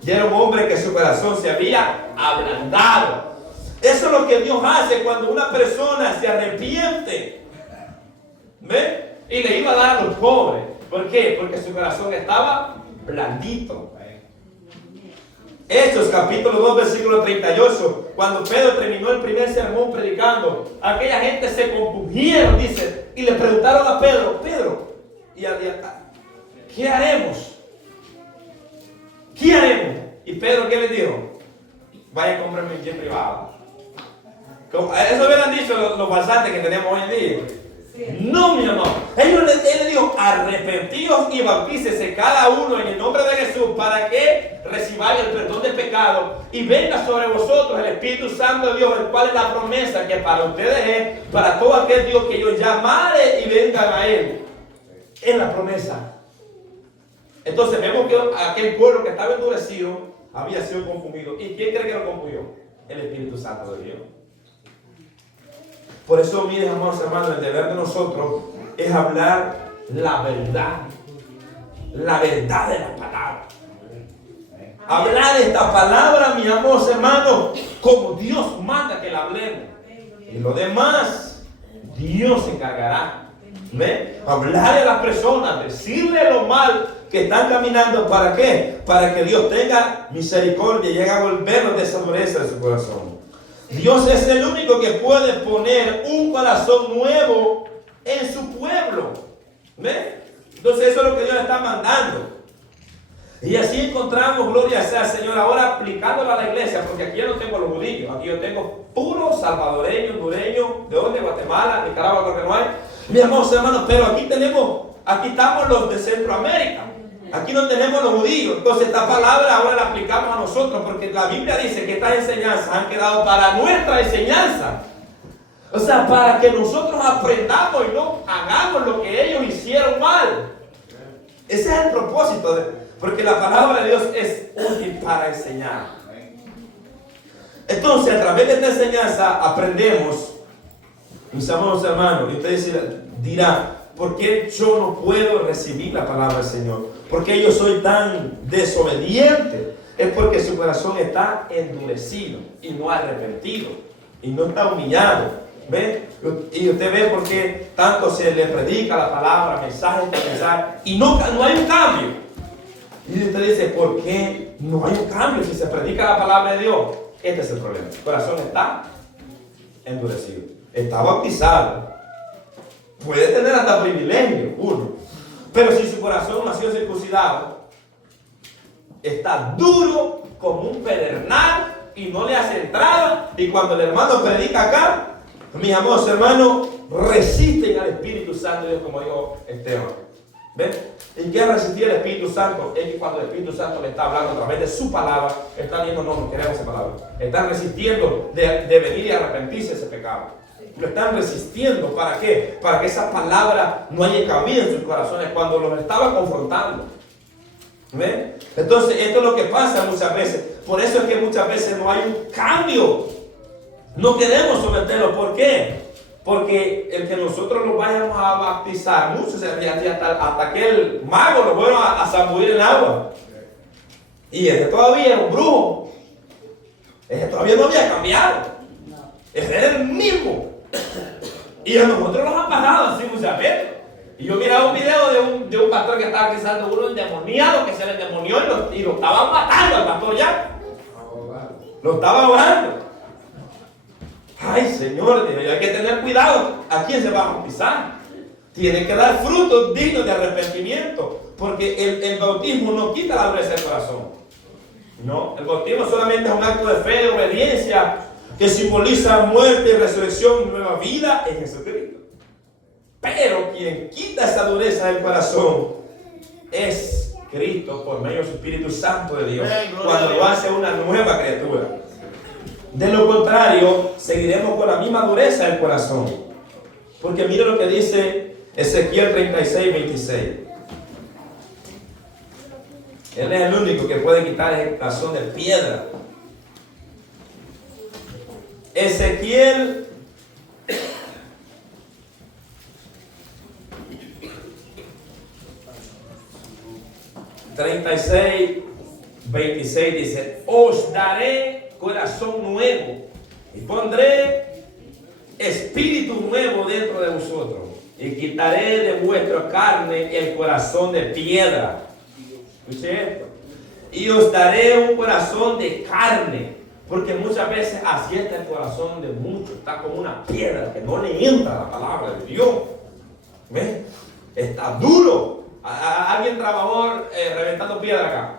Ya era un hombre que su corazón se había ablandado. Eso es lo que Dios hace cuando una persona se arrepiente. ¿Ve? Y le iba a dar a los pobres. ¿Por qué? Porque su corazón estaba blandito. Hechos capítulo 2 versículo 38. Cuando Pedro terminó el primer sermón predicando, aquella gente se compungieron, dice, y le preguntaron a Pedro, ¿qué haremos? ¿Qué haremos? Y Pedro, ¿qué les dijo? Vaya a comprarme un jet privado. Eso hubieran dicho los falsantes que tenemos hoy en día. No, mi amor. Él le dijo, arrepentíos y bautícese cada uno en el nombre de Jesús para que recibáis el perdón de pecado y venga sobre vosotros el Espíritu Santo de Dios, el cual es la promesa que para ustedes es, para todo aquel Dios que yo llamare y vengan a Él. Es la promesa. Entonces vemos que aquel pueblo que estaba endurecido había sido confundido. ¿Y quién cree que lo confundió? El Espíritu Santo de Dios. Por eso, miren, amados hermanos, el deber de nosotros es hablar la verdad. La verdad de la palabra. Hablar esta palabra, mis amados hermanos, como Dios manda que la hablemos. Y lo demás, Dios se encargará. ¿Ve? Hablarle a las personas, decirle lo mal que están caminando. ¿Para qué? Para que Dios tenga misericordia y llegue a volvernos de esa dureza de su corazón. Dios es el único que puede poner un corazón nuevo en su pueblo. ¿Ve? Entonces eso es lo que Dios está mandando. Y así encontramos, gloria sea al Señor, ahora aplicándolo a la iglesia, porque aquí yo no tengo los judíos, aquí yo tengo puros salvadoreños, hondureños, ¿de dónde? Guatemala, Nicaragua, creo que no hay. Mis hermanos, pero aquí estamos los de Centroamérica. Aquí no tenemos los judíos. Entonces esta palabra ahora la aplicamos a nosotros, porque la Biblia dice que estas enseñanzas han quedado para nuestra enseñanza. O sea, para que nosotros aprendamos y no hagamos lo que ellos hicieron mal. Ese es el propósito, porque la palabra de Dios es útil para enseñar. Entonces, a través de esta enseñanza aprendemos, mis amados hermanos, y usted dirá, ¿por qué yo no puedo recibir la palabra del Señor? ¿Por qué yo soy tan desobediente? Es porque su corazón está endurecido y no arrepentido y no está humillado. ¿Ve? Y usted ve por qué tanto se le predica la palabra, mensaje tras mensaje, y no hay un cambio. Y usted dice, ¿por qué no hay un cambio si se predica la palabra de Dios? Este es el problema. El corazón está endurecido. Está bautizado. Puede tener hasta privilegio, uno. Pero si su corazón no ha sido circuncidado, está duro como un pedernal y no le hace entrada. Y cuando el hermano predica acá, mis amados hermanos, resisten al Espíritu Santo de Dios, como dijo Esteban. ¿Ven? ¿Y qué es resistir al Espíritu Santo? Es que cuando el Espíritu Santo le está hablando a través de su palabra, está diciendo, no queremos esa palabra. Están resistiendo de venir y arrepentirse de ese pecado. Lo están resistiendo. ¿Para qué? Para que esa palabra no haya cabida en sus corazones cuando los estaba confrontando. ¿Ven? Entonces, esto es lo que pasa muchas veces. Por eso es que muchas veces no hay un cambio. No queremos someterlo. ¿Por qué? Porque el que nosotros nos vayamos a bautizar, muchos hasta que el mago lo fueron a zambullir en agua. Y ese todavía era un brujo. Ese todavía no había cambiado. Ese era el mismo. Y a nosotros nos han pasado así muchas veces. Y yo miraba un video de un pastor que estaba bautizando uno endemoniado, que se le endemonió y lo estaban matando al pastor ya. Lo estaba ahogando. Ay, Señor, hay que tener cuidado. ¿A quién se va a bautizar? Tiene que dar frutos dignos de arrepentimiento. Porque el bautismo no quita la dureza del corazón. No, el bautismo solamente es un acto de fe, de obediencia, que simboliza muerte, resurrección y nueva vida en Jesucristo. Pero quien quita esa dureza del corazón es Cristo por medio del Espíritu Santo de Dios, cuando lo hace una nueva criatura. De lo contrario, seguiremos con la misma dureza del corazón. Porque mira lo que dice Ezequiel 36, 26. Él es el único que puede quitar el corazón de piedra. Ezequiel 36, 26 dice: os daré corazón nuevo y pondré espíritu nuevo dentro de vosotros y quitaré de vuestra carne el corazón de piedra. ¿Escuché esto? Y os daré un corazón de carne, porque muchas veces así está el corazón de muchos, está como una piedra que no le entra la palabra de Dios. ¿Ves? Está duro. ¿Alguien trabajó reventando piedra acá?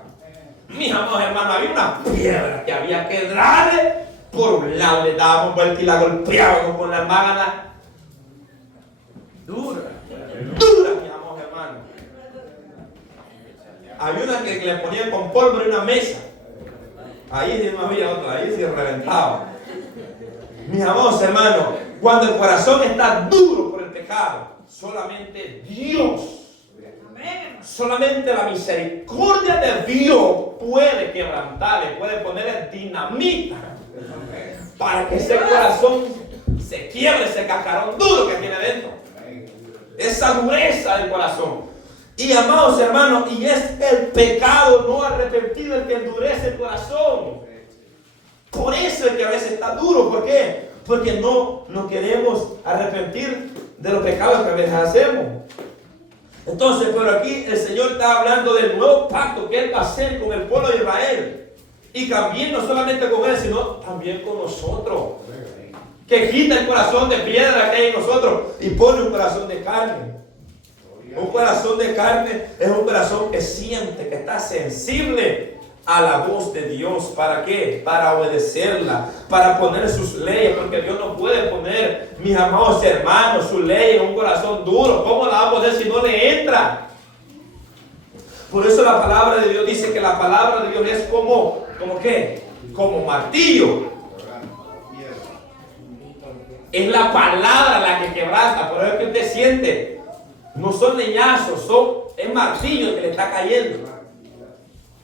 Mis amados hermanos, había una piedra que había que darle por un lado, le dábamos vuelta y la golpeábamos con la mágana. Dura, mis amados hermanos. Había una que le ponían con pólvora en una mesa. Ahí sí no había otra, ahí sí reventaba. Mis amados hermanos, cuando el corazón está duro por el pecado, solamente Dios, solamente la misericordia de Dios puede quebrantarle, puede ponerle dinamita para que ese corazón se quiebre, ese cascarón duro que tiene dentro. Esa dureza del corazón. Y amados hermanos, y es el pecado no arrepentido el que endurece el corazón. Por eso es que a veces está duro. ¿Por qué? Porque no nos queremos arrepentir de los pecados que a veces hacemos. Entonces, pero aquí el Señor está hablando del nuevo pacto que Él va a hacer con el pueblo de Israel. Y también no solamente con Él, sino también con nosotros. Que quita el corazón de piedra que hay en nosotros y pone un corazón de carne. Un corazón de carne es un corazón que siente, que está sensible a la voz de Dios. ¿Para qué? Para obedecerla, para poner sus leyes, porque Dios no puede poner, mis amados hermanos, sus leyes en un corazón duro. ¿Cómo la vamos a hacer si no le entra? Por eso la palabra de Dios dice que la palabra de Dios es ¿como qué? Como martillo. Es la palabra la que quebranta. Por eso es que usted siente. No son leñazos, es martillo que le está cayendo.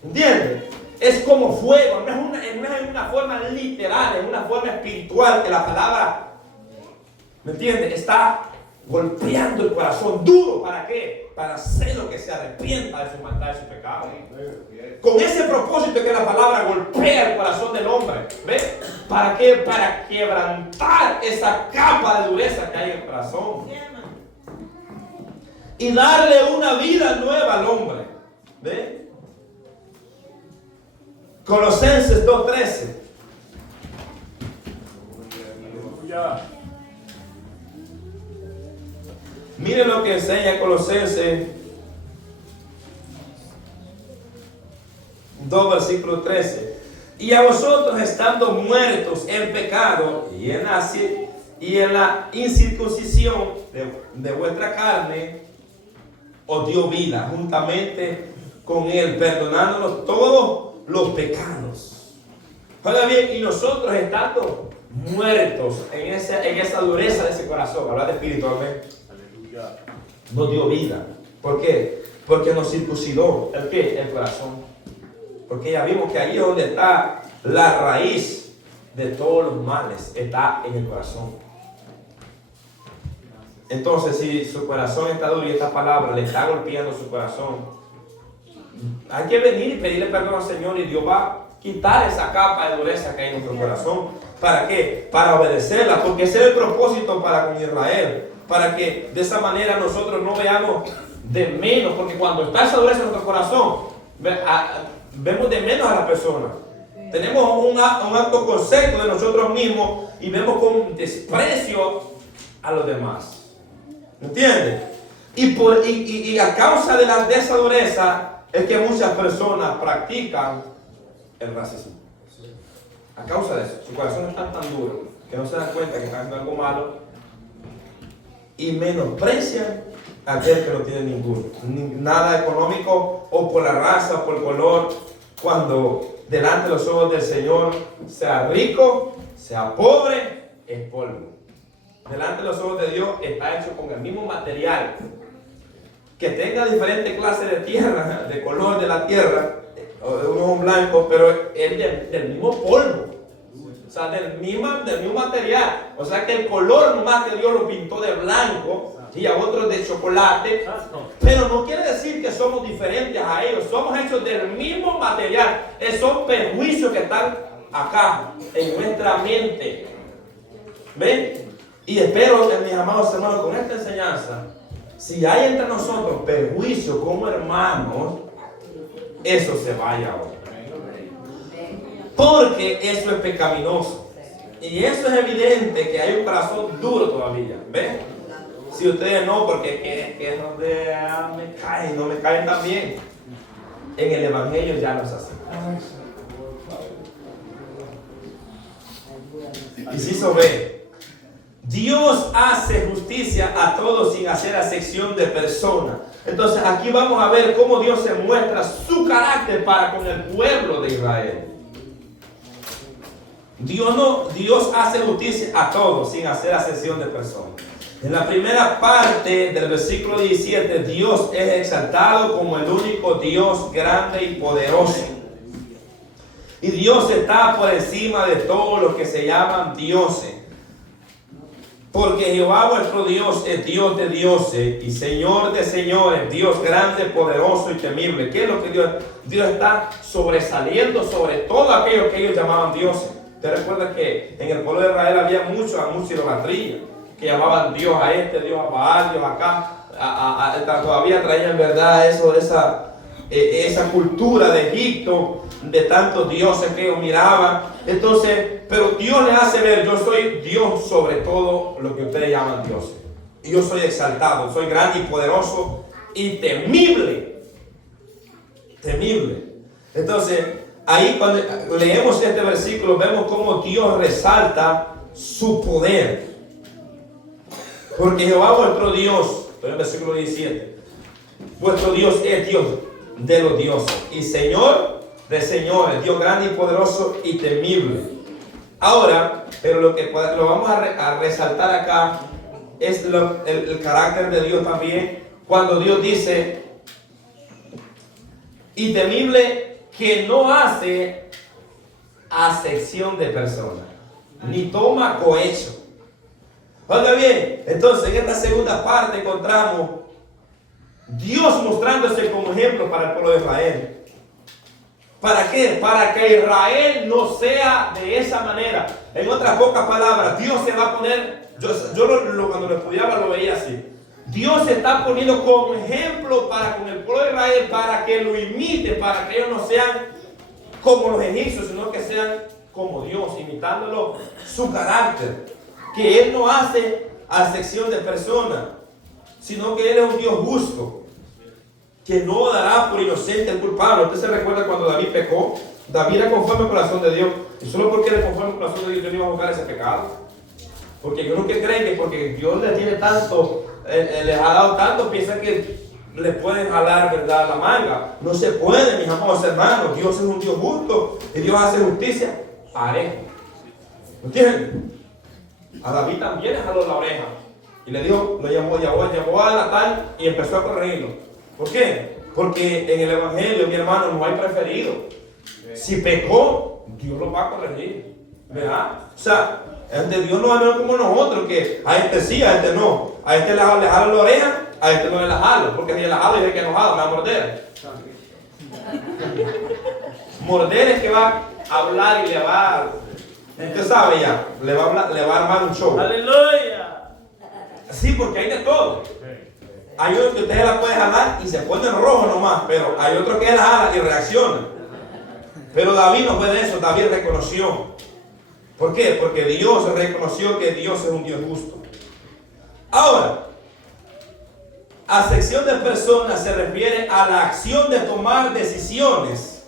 ¿Entiendes? Es como fuego, no es una forma literal, es una forma espiritual que la palabra, ¿me entiendes? Está golpeando el corazón duro. ¿Para qué? Para hacer lo que se arrepienta de su maldad y su pecado. Con ese propósito que la palabra golpea el corazón del hombre. ¿Ves? ¿Para qué? Para quebrantar esa capa de dureza que hay en el corazón. Y darle una vida nueva al hombre. ¿Ves? Colosenses 2:13. Miren lo que enseña Colosenses 2, versículo 13. Y a vosotros, estando muertos en pecado y en la incircuncisión de vuestra carne, os dio vida juntamente con Él, perdonándonos todos los pecados. Oiga bien, y nosotros estando muertos en esa dureza de ese corazón, hablar espiritualmente, nos dio vida. ¿Por qué? Porque nos circuncidó el qué, el corazón. Porque ya vimos que ahí es donde está la raíz de todos los males, está en el corazón. Entonces, si su corazón está duro y esta palabra le está golpeando su corazón, hay que venir y pedirle perdón al Señor, y Dios va a quitar esa capa de dureza que hay en nuestro corazón. ¿Para qué? Para obedecerla, porque ese es el propósito para con Israel, para que de esa manera nosotros no veamos de menos, porque cuando está esa dureza en nuestro corazón, vemos de menos a la persona. Tenemos un alto concepto de nosotros mismos y vemos con desprecio a los demás. ¿Entiendes? Y a causa de esa dureza es que muchas personas practican el racismo. A causa de eso, su corazón está tan duro que no se dan cuenta que están haciendo algo malo y menosprecian a aquel que no tiene ninguno. Nada económico, o por la raza, o por el color, cuando delante de los ojos del Señor, sea rico, sea pobre, es polvo. Delante de los ojos de Dios está hecho con el mismo material. Que tenga diferentes clases de tierra, de color de la tierra, uno es blanco, pero es del mismo polvo. O sea, del mismo material. O sea que el color nomás que Dios lo pintó de blanco y a otros de chocolate. Pero no quiere decir que somos diferentes a ellos. Somos hechos del mismo material. Son prejuicios que están acá, en nuestra mente. ¿Ven? Y espero, mis amados hermanos, con esta enseñanza, si hay entre nosotros perjuicio como hermanos, eso se vaya ahora. Porque eso es pecaminoso. Y eso es evidente que hay un corazón duro todavía. ¿Ven? Si ustedes no, porque que donde no me caen tan bien. En el Evangelio ya no es así. Inciso B. Dios hace justicia a todos sin hacer acepción de persona. Entonces aquí vamos a ver cómo Dios se muestra su carácter para con el pueblo de Israel. Dios hace justicia a todos sin hacer acepción de persona. En la primera parte del versículo 17, Dios es exaltado como el único Dios grande y poderoso. Y Dios está por encima de todos los que se llaman dioses. Porque Jehová vuestro Dios es Dios de dioses y Señor de señores, Dios grande, poderoso y temible. ¿Qué es lo que Dios está sobresaliendo sobre todo aquello que ellos llamaban dioses? Usted recuerda que en el pueblo de Israel había mucha idolatría, que llamaban Dios a este, Dios a Baal, Dios acá. Todavía traían verdad esa cultura de Egipto, de tantos dioses que ellos miraban. Entonces, pero Dios les hace ver, yo soy Dios sobre todo lo que ustedes llaman dioses. Y yo soy exaltado, soy grande y poderoso y temible. Temible. Entonces, ahí cuando leemos este versículo, vemos cómo Dios resalta su poder. Porque Jehová vuestro Dios, en el versículo 17, vuestro Dios es Dios de los dioses y Señor de señores, Dios grande y poderoso y temible. Ahora, pero lo que lo vamos a resaltar acá es el carácter de Dios también, cuando Dios dice y temible, que no hace acepción de personas, ni toma cohecho. Oiga bien, entonces en esta segunda parte encontramos Dios mostrándose como ejemplo para el pueblo de Israel. ¿Para qué? Para que Israel no sea de esa manera. En otras pocas palabras, Dios se va a poner, cuando lo estudiaba lo veía así. Dios se está poniendo como ejemplo para con el pueblo de Israel, para que lo imite, para que ellos no sean como los egipcios, sino que sean como Dios, imitándolo su carácter. Que Él no hace acepción de personas, sino que Él es un Dios justo, que no dará por inocente el culpable. Usted se recuerda cuando David pecó. David era conforme al corazón de Dios, y solo porque era conforme al corazón de Dios, Dios no iba a juzgar ese pecado. Porque yo no creen que porque Dios le tiene tanto, les ha dado tanto, piensan que le pueden jalar, ¿verdad?, la manga. No se puede, mis amados hermanos. Dios es un Dios justo y Dios hace justicia parejo. ¿Entienden? A David también le jaló la oreja y le dijo, lo llamó a Natán y empezó a corregirlo. ¿Por qué? Porque en el Evangelio, mi hermano, no hay preferido. Si pecó, Dios lo va a corregir, ¿verdad? O sea, ante Dios no es como nosotros, que a este sí, a este no. A este le jalo la oreja, a este no le la jalo, porque si le la jalo y que enojado me va a morder. Morder es que va a hablar y le va a... Usted sabe ya, le va a armar un show. ¡Aleluya! Sí, porque hay de todo. Hay uno que usted la puede jalar y se pone en rojo nomás, pero hay otro que la jala y reacciona. Pero David no fue de eso, David reconoció. ¿Por qué? Porque Dios reconoció que Dios es un Dios justo. Ahora, acepción de personas se refiere a la acción de tomar decisiones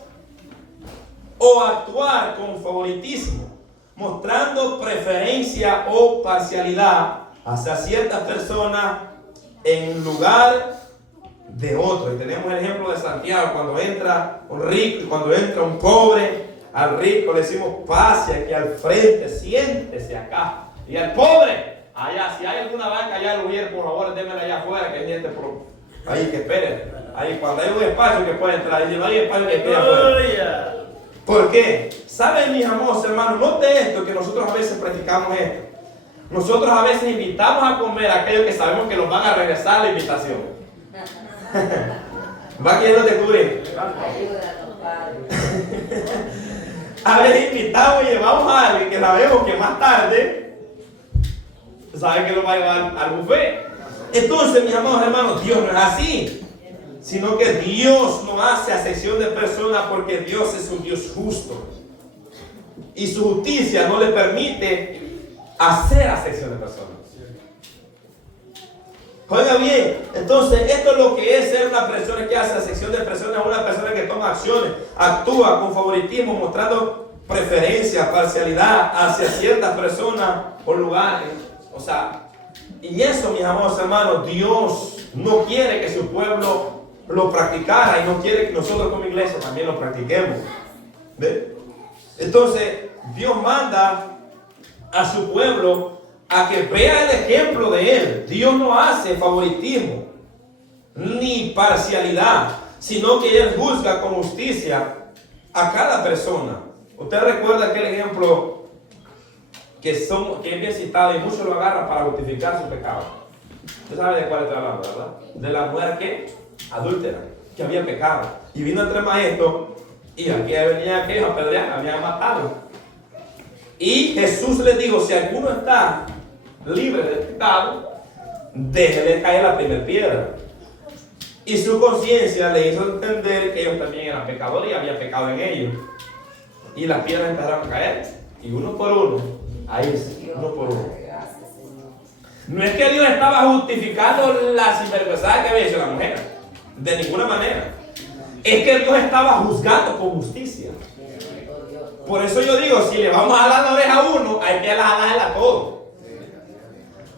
o actuar con favoritismo, mostrando preferencia o parcialidad hacia ciertas personas en lugar de otro. Y tenemos el ejemplo de Santiago, cuando entra un rico y cuando entra un pobre, al rico le decimos pase aquí al frente, siéntese acá. Y al pobre, allá, si hay alguna banca allá al huir, por favor, démela allá afuera, que hay gente por ahí que espere. Ahí cuando hay un espacio que puede entrar, y si no hay espacio que quede afuera. ¿Por qué? ¿Saben, mis amados hermanos? Note esto, que nosotros a veces practicamos esto. Nosotros a veces invitamos a comer a aquellos que sabemos que nos van a regresar la invitación. ¿Va a querer descubrir? A veces invitamos y llevamos a alguien que sabemos que más tarde sabe que lo va a llevar al buffet. Entonces, mis amados hermanos, Dios no es así, sino que Dios no hace acepción de personas, porque Dios es un Dios justo y su justicia no le permite hacer acepción de personas. Oiga bien, entonces esto es lo que es ser una persona que hace acepción de personas, una persona que toma acciones, actúa con favoritismo, mostrando preferencia, parcialidad hacia ciertas personas o lugares. O sea, y eso, mis amados hermanos, Dios no quiere que su pueblo lo practicara y no quiere que nosotros como iglesia también lo practiquemos. ¿Ve? Entonces, Dios manda a su pueblo a que vea el ejemplo de Él. Dios no hace favoritismo ni parcialidad, sino que Él juzga con justicia a cada persona. Usted recuerda aquel ejemplo que es bien citado y muchos lo agarran para justificar su pecado. Usted sabe de cuál estoy hablando, ¿verdad? De la mujer que adúltera, que había pecado. Y vino entre maestros y aquí venía aquellos a apedrear, habían matado. Y Jesús les dijo, si alguno está libre de pecado, déjele caer la primera piedra. Y su conciencia le hizo entender que ellos también eran pecadores y había pecado en ellos. Y las piedras empezaron a caer, y uno por uno, ahí uno por uno. No es que Dios estaba justificando la sinvergüenzada que había hecho la mujer, de ninguna manera. Es que Dios estaba juzgando con justicia. Por eso yo digo, si le vamos a jalar la oreja a uno, hay que jalarla a todos.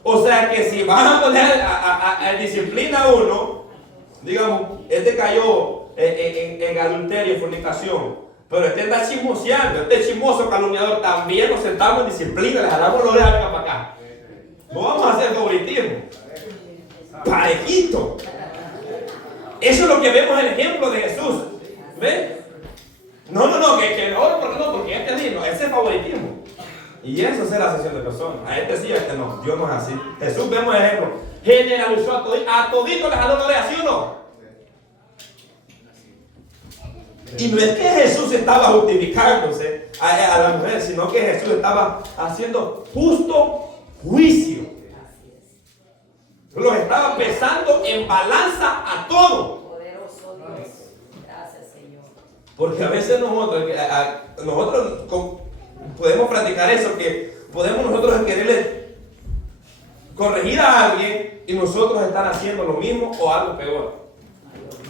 O sea que si van a poner a disciplina a uno, digamos, este cayó en adulterio y fornicación, pero este está chismoseando, este chismoso calumniador, también nos sentamos en disciplina, le jalamos la oreja, venga para acá. No vamos a hacer favoritismo. Parejito. Eso es lo que vemos en el ejemplo de Jesús. ¿Ven? No, que porque este sí, no, ese es favoritismo. Y eso es la acepción de personas. A este sí, a este no. Dios no es así. Jesús, vemos el ejemplo. Generalizó a todito le jaló la oreja, ¿sí o no? Y no es que Jesús estaba justificándose a la mujer, sino que Jesús estaba haciendo justo juicio. Los estaba pesando en balanza a todo. Poderoso Dios. Gracias, Señor. Porque a veces nosotros podemos practicar eso, que podemos nosotros quererle corregir a alguien y nosotros estar haciendo lo mismo o algo peor.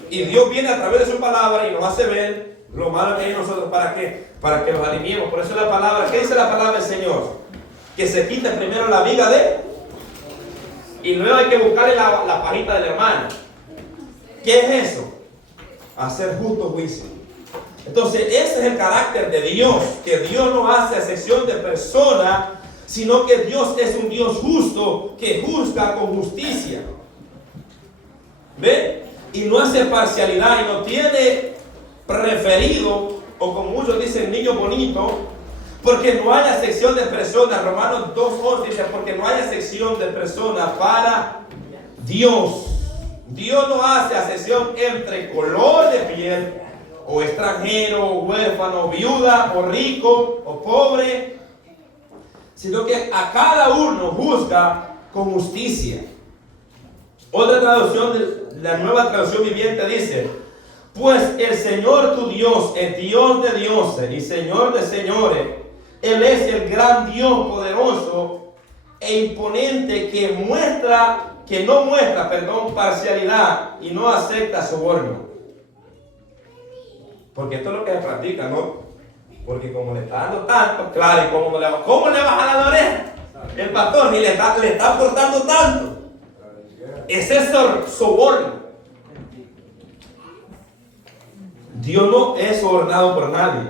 Y Dios viene a través de su palabra y nos hace ver lo malo que hay en nosotros. ¿Para qué? Para que nos alineemos. Por eso la palabra, ¿qué dice la palabra del Señor? Que se quite primero la viga y luego hay que buscarle la pajita del hermano. ¿Qué es eso? Hacer justo juicio. Entonces ese es el carácter de Dios, que Dios no hace acepción de personas, sino que Dios es un Dios justo que juzga con justicia. ¿Ven? Y no hace parcialidad y no tiene preferido, o como muchos dicen, niño bonito, porque no hay acepción de personas. Romanos 2:11 dice, porque no hay acepción de personas para Dios. Dios no hace acepción entre color de piel, o extranjero, o huérfano, o viuda, o rico, o pobre, sino que a cada uno juzga con justicia. Otra traducción, la Nueva Traducción Viviente, dice, pues el Señor tu Dios es Dios de dioses y Señor de señores. Él es el gran Dios poderoso e imponente que no muestra parcialidad y no acepta soborno. Porque esto es lo que se practica, ¿no? Porque como le está dando tanto, claro, ¿y cómo le va a jalar la oreja? el pastor ni le está aportando tanto. Ese es soborno. Dios no es sobornado por nadie.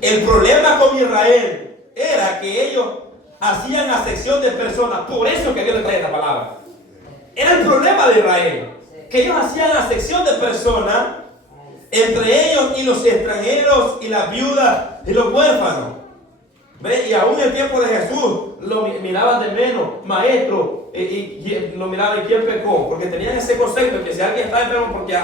El problema con Israel era que ellos hacían acepción de personas. Por eso que Dios le trae esta palabra. Era el problema de Israel, que ellos hacían acepción de personas entre ellos y los extranjeros y las viudas y los huérfanos. ¿Ve? Y aún en el tiempo de Jesús lo miraban de menos, maestro, y lo miraban de quién pecó, porque tenían ese concepto que si alguien está enfermo porque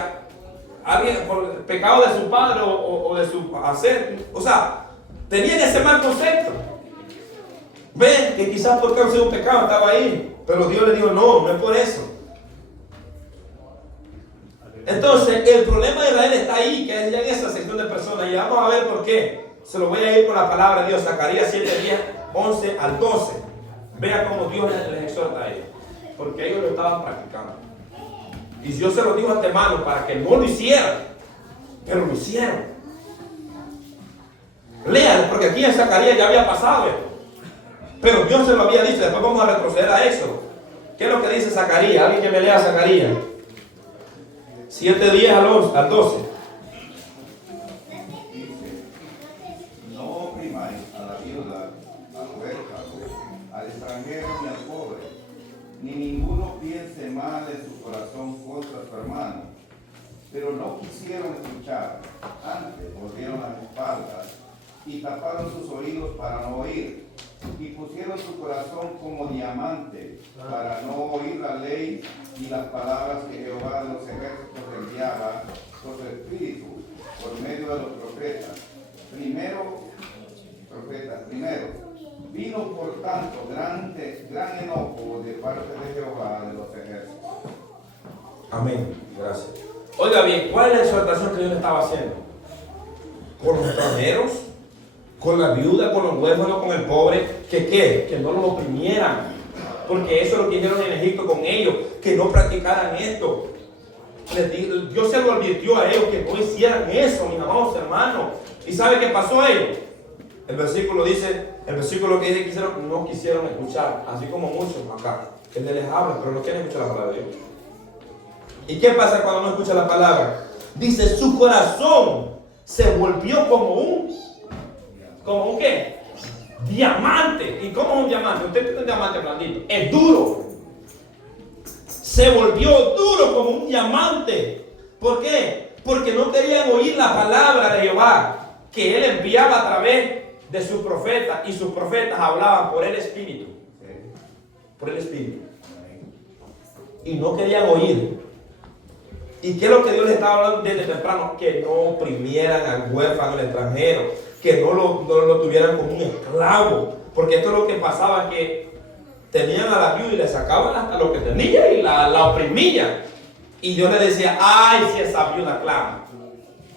alguien por el pecado de su padre o de su hacer, o sea, tenían ese mal concepto. Ven que quizás por causa de un pecado estaba ahí, pero Dios le dijo no es por eso. Entonces el problema de Israel está ahí, que es ya en esa sección de personas, y vamos a ver por qué. Se lo voy a ir con la palabra de Dios, Zacarías 7, 10, 11 al 12. Vea cómo Dios les exhorta a ellos, porque ellos lo estaban practicando. Y Dios se lo dijo antemano para que no lo hicieran, pero lo hicieron. Lean, porque aquí en Zacarías ya había pasado esto, pero Dios se lo había dicho. Después vamos a retroceder a Éxodo. ¿Qué es lo que dice Zacarías? Alguien que me lea Zacarías 7, 10 al 12. No oprimáis a la viuda, al huérfano, al extranjero ni al pobre, ni ninguno piense mal en su corazón contra su hermano. Pero no quisieron escuchar, antes volvieron las espaldas y taparon sus oídos para no oír, y pusieron su corazón como diamante para no oír la ley y las palabras que Jehová de los ejércitos enviaba por su espíritu, por medio de los profetas. Primero, vino por tanto gran enojo de parte de Jehová de los ejércitos. Amén. Gracias. Oiga bien, ¿cuál es la exhortación que Dios le estaba haciendo? Con los extranjeros, con la viuda, con los huérfanos, con el pobre, que no los oprimieran, porque eso es lo que hicieron en Egipto con ellos, que no practicaran esto. Dios se lo advirtió a ellos que no hicieran eso, mis amados hermanos. ¿Y sabe qué pasó a ellos? El versículo que dice que no quisieron escuchar, así como muchos acá, que les habla, pero no quieren escuchar la palabra de Dios. ¿Y qué pasa cuando no escucha la palabra? Dice, su corazón se volvió como un ¿qué? Diamante. ¿Y cómo es un diamante? Usted tiene un diamante blandito. Es duro. Se volvió duro como un diamante. ¿Por qué? Porque no querían oír la palabra de Jehová que Él enviaba a través de sus profetas. Y sus profetas hablaban por el Espíritu. Por el Espíritu. Y no querían oír. ¿Y qué es lo que Dios les estaba hablando desde temprano? Que no oprimieran al huérfano, al extranjero, que no lo tuvieran como un esclavo, porque esto es lo que pasaba, que tenían a la viuda y le sacaban hasta lo que tenía y la oprimían. Y Dios le decía, ay, si esa viuda clama.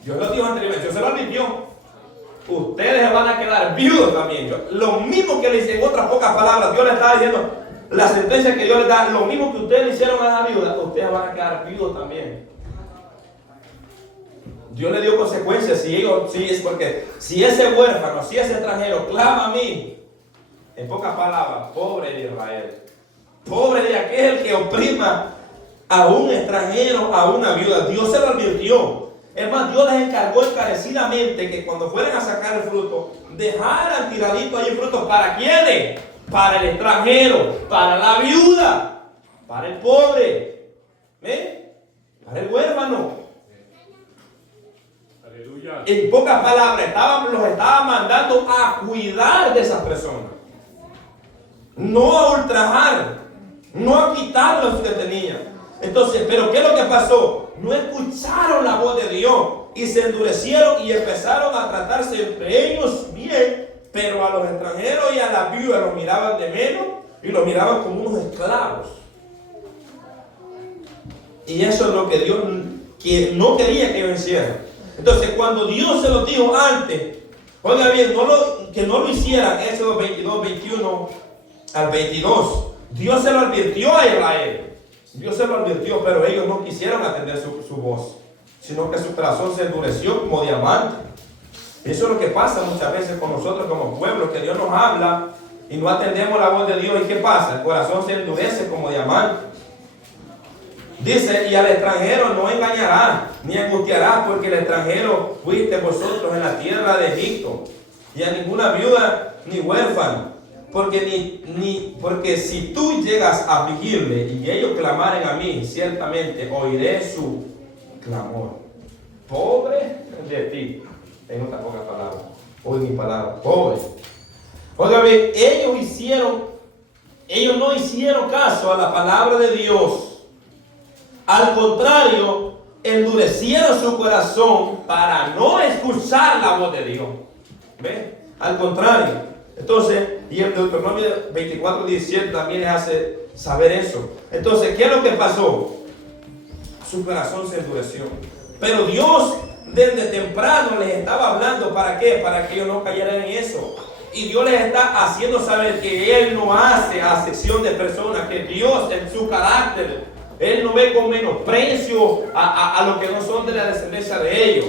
Dios lo dijo anteriormente, Dios se lo advirtió. Ustedes van a quedar viudos también. Lo mismo que le hice, en otras pocas palabras, Dios le estaba diciendo, la sentencia que Dios le da, lo mismo que ustedes le hicieron a esa viuda, ustedes van a quedar viudos también. Dios le dio consecuencias. Es porque si ese huérfano, si ese extranjero clama a mí, en pocas palabras, pobre de Israel, pobre de aquel que oprima a un extranjero, a una viuda. Dios se lo advirtió. Es más, Dios les encargó encarecidamente que cuando fueran a sacar el fruto, dejaran tiradito ahí el fruto. ¿Para quiénes? Para el extranjero, para la viuda, para el pobre, para el huérfano. En pocas palabras, los estaba mandando a cuidar de esas personas, no a ultrajar, no a quitar los que tenían. Entonces, ¿pero qué es lo que pasó? No escucharon la voz de Dios y se endurecieron y empezaron a tratarse entre ellos bien, pero a los extranjeros y a la viuda los miraban de menos y los miraban como unos esclavos. Y eso es lo que Dios no quería que ellos hicieran. Entonces, cuando Dios se lo dijo antes, oiga bien, que no lo hicieran, Éxodo 22, 21 al 22, Dios se lo advirtió a Israel. Dios se lo advirtió, pero ellos no quisieron atender su voz, sino que su corazón se endureció como diamante. Eso es lo que pasa muchas veces con nosotros como pueblo, que Dios nos habla y no atendemos la voz de Dios, ¿y qué pasa? El corazón se endurece como diamante. Dice, y al extranjero no engañará, ni angustiará, porque el extranjero fuiste vosotros en la tierra de Egipto, y a ninguna viuda ni huérfano, porque si tú llegas a afligirle y ellos clamaren a mí, ciertamente oiré su clamor. Pobre de ti, en otras pocas palabras, oí mi palabra, pobre. Oigan bien, ellos no hicieron caso a la palabra de Dios. Al contrario, endurecieron su corazón para no escuchar la voz de Dios. ¿Ven? Al contrario. Entonces, y el Deuteronomio 24:17 también les hace saber eso. Entonces, ¿qué es lo que pasó? Su corazón se endureció. Pero Dios desde temprano les estaba hablando, ¿para qué? Para que ellos no cayeran en eso. Y Dios les está haciendo saber que Él no hace acepción de personas, que Dios en su carácter, Él no ve con menosprecio a los que no son de la descendencia de ellos.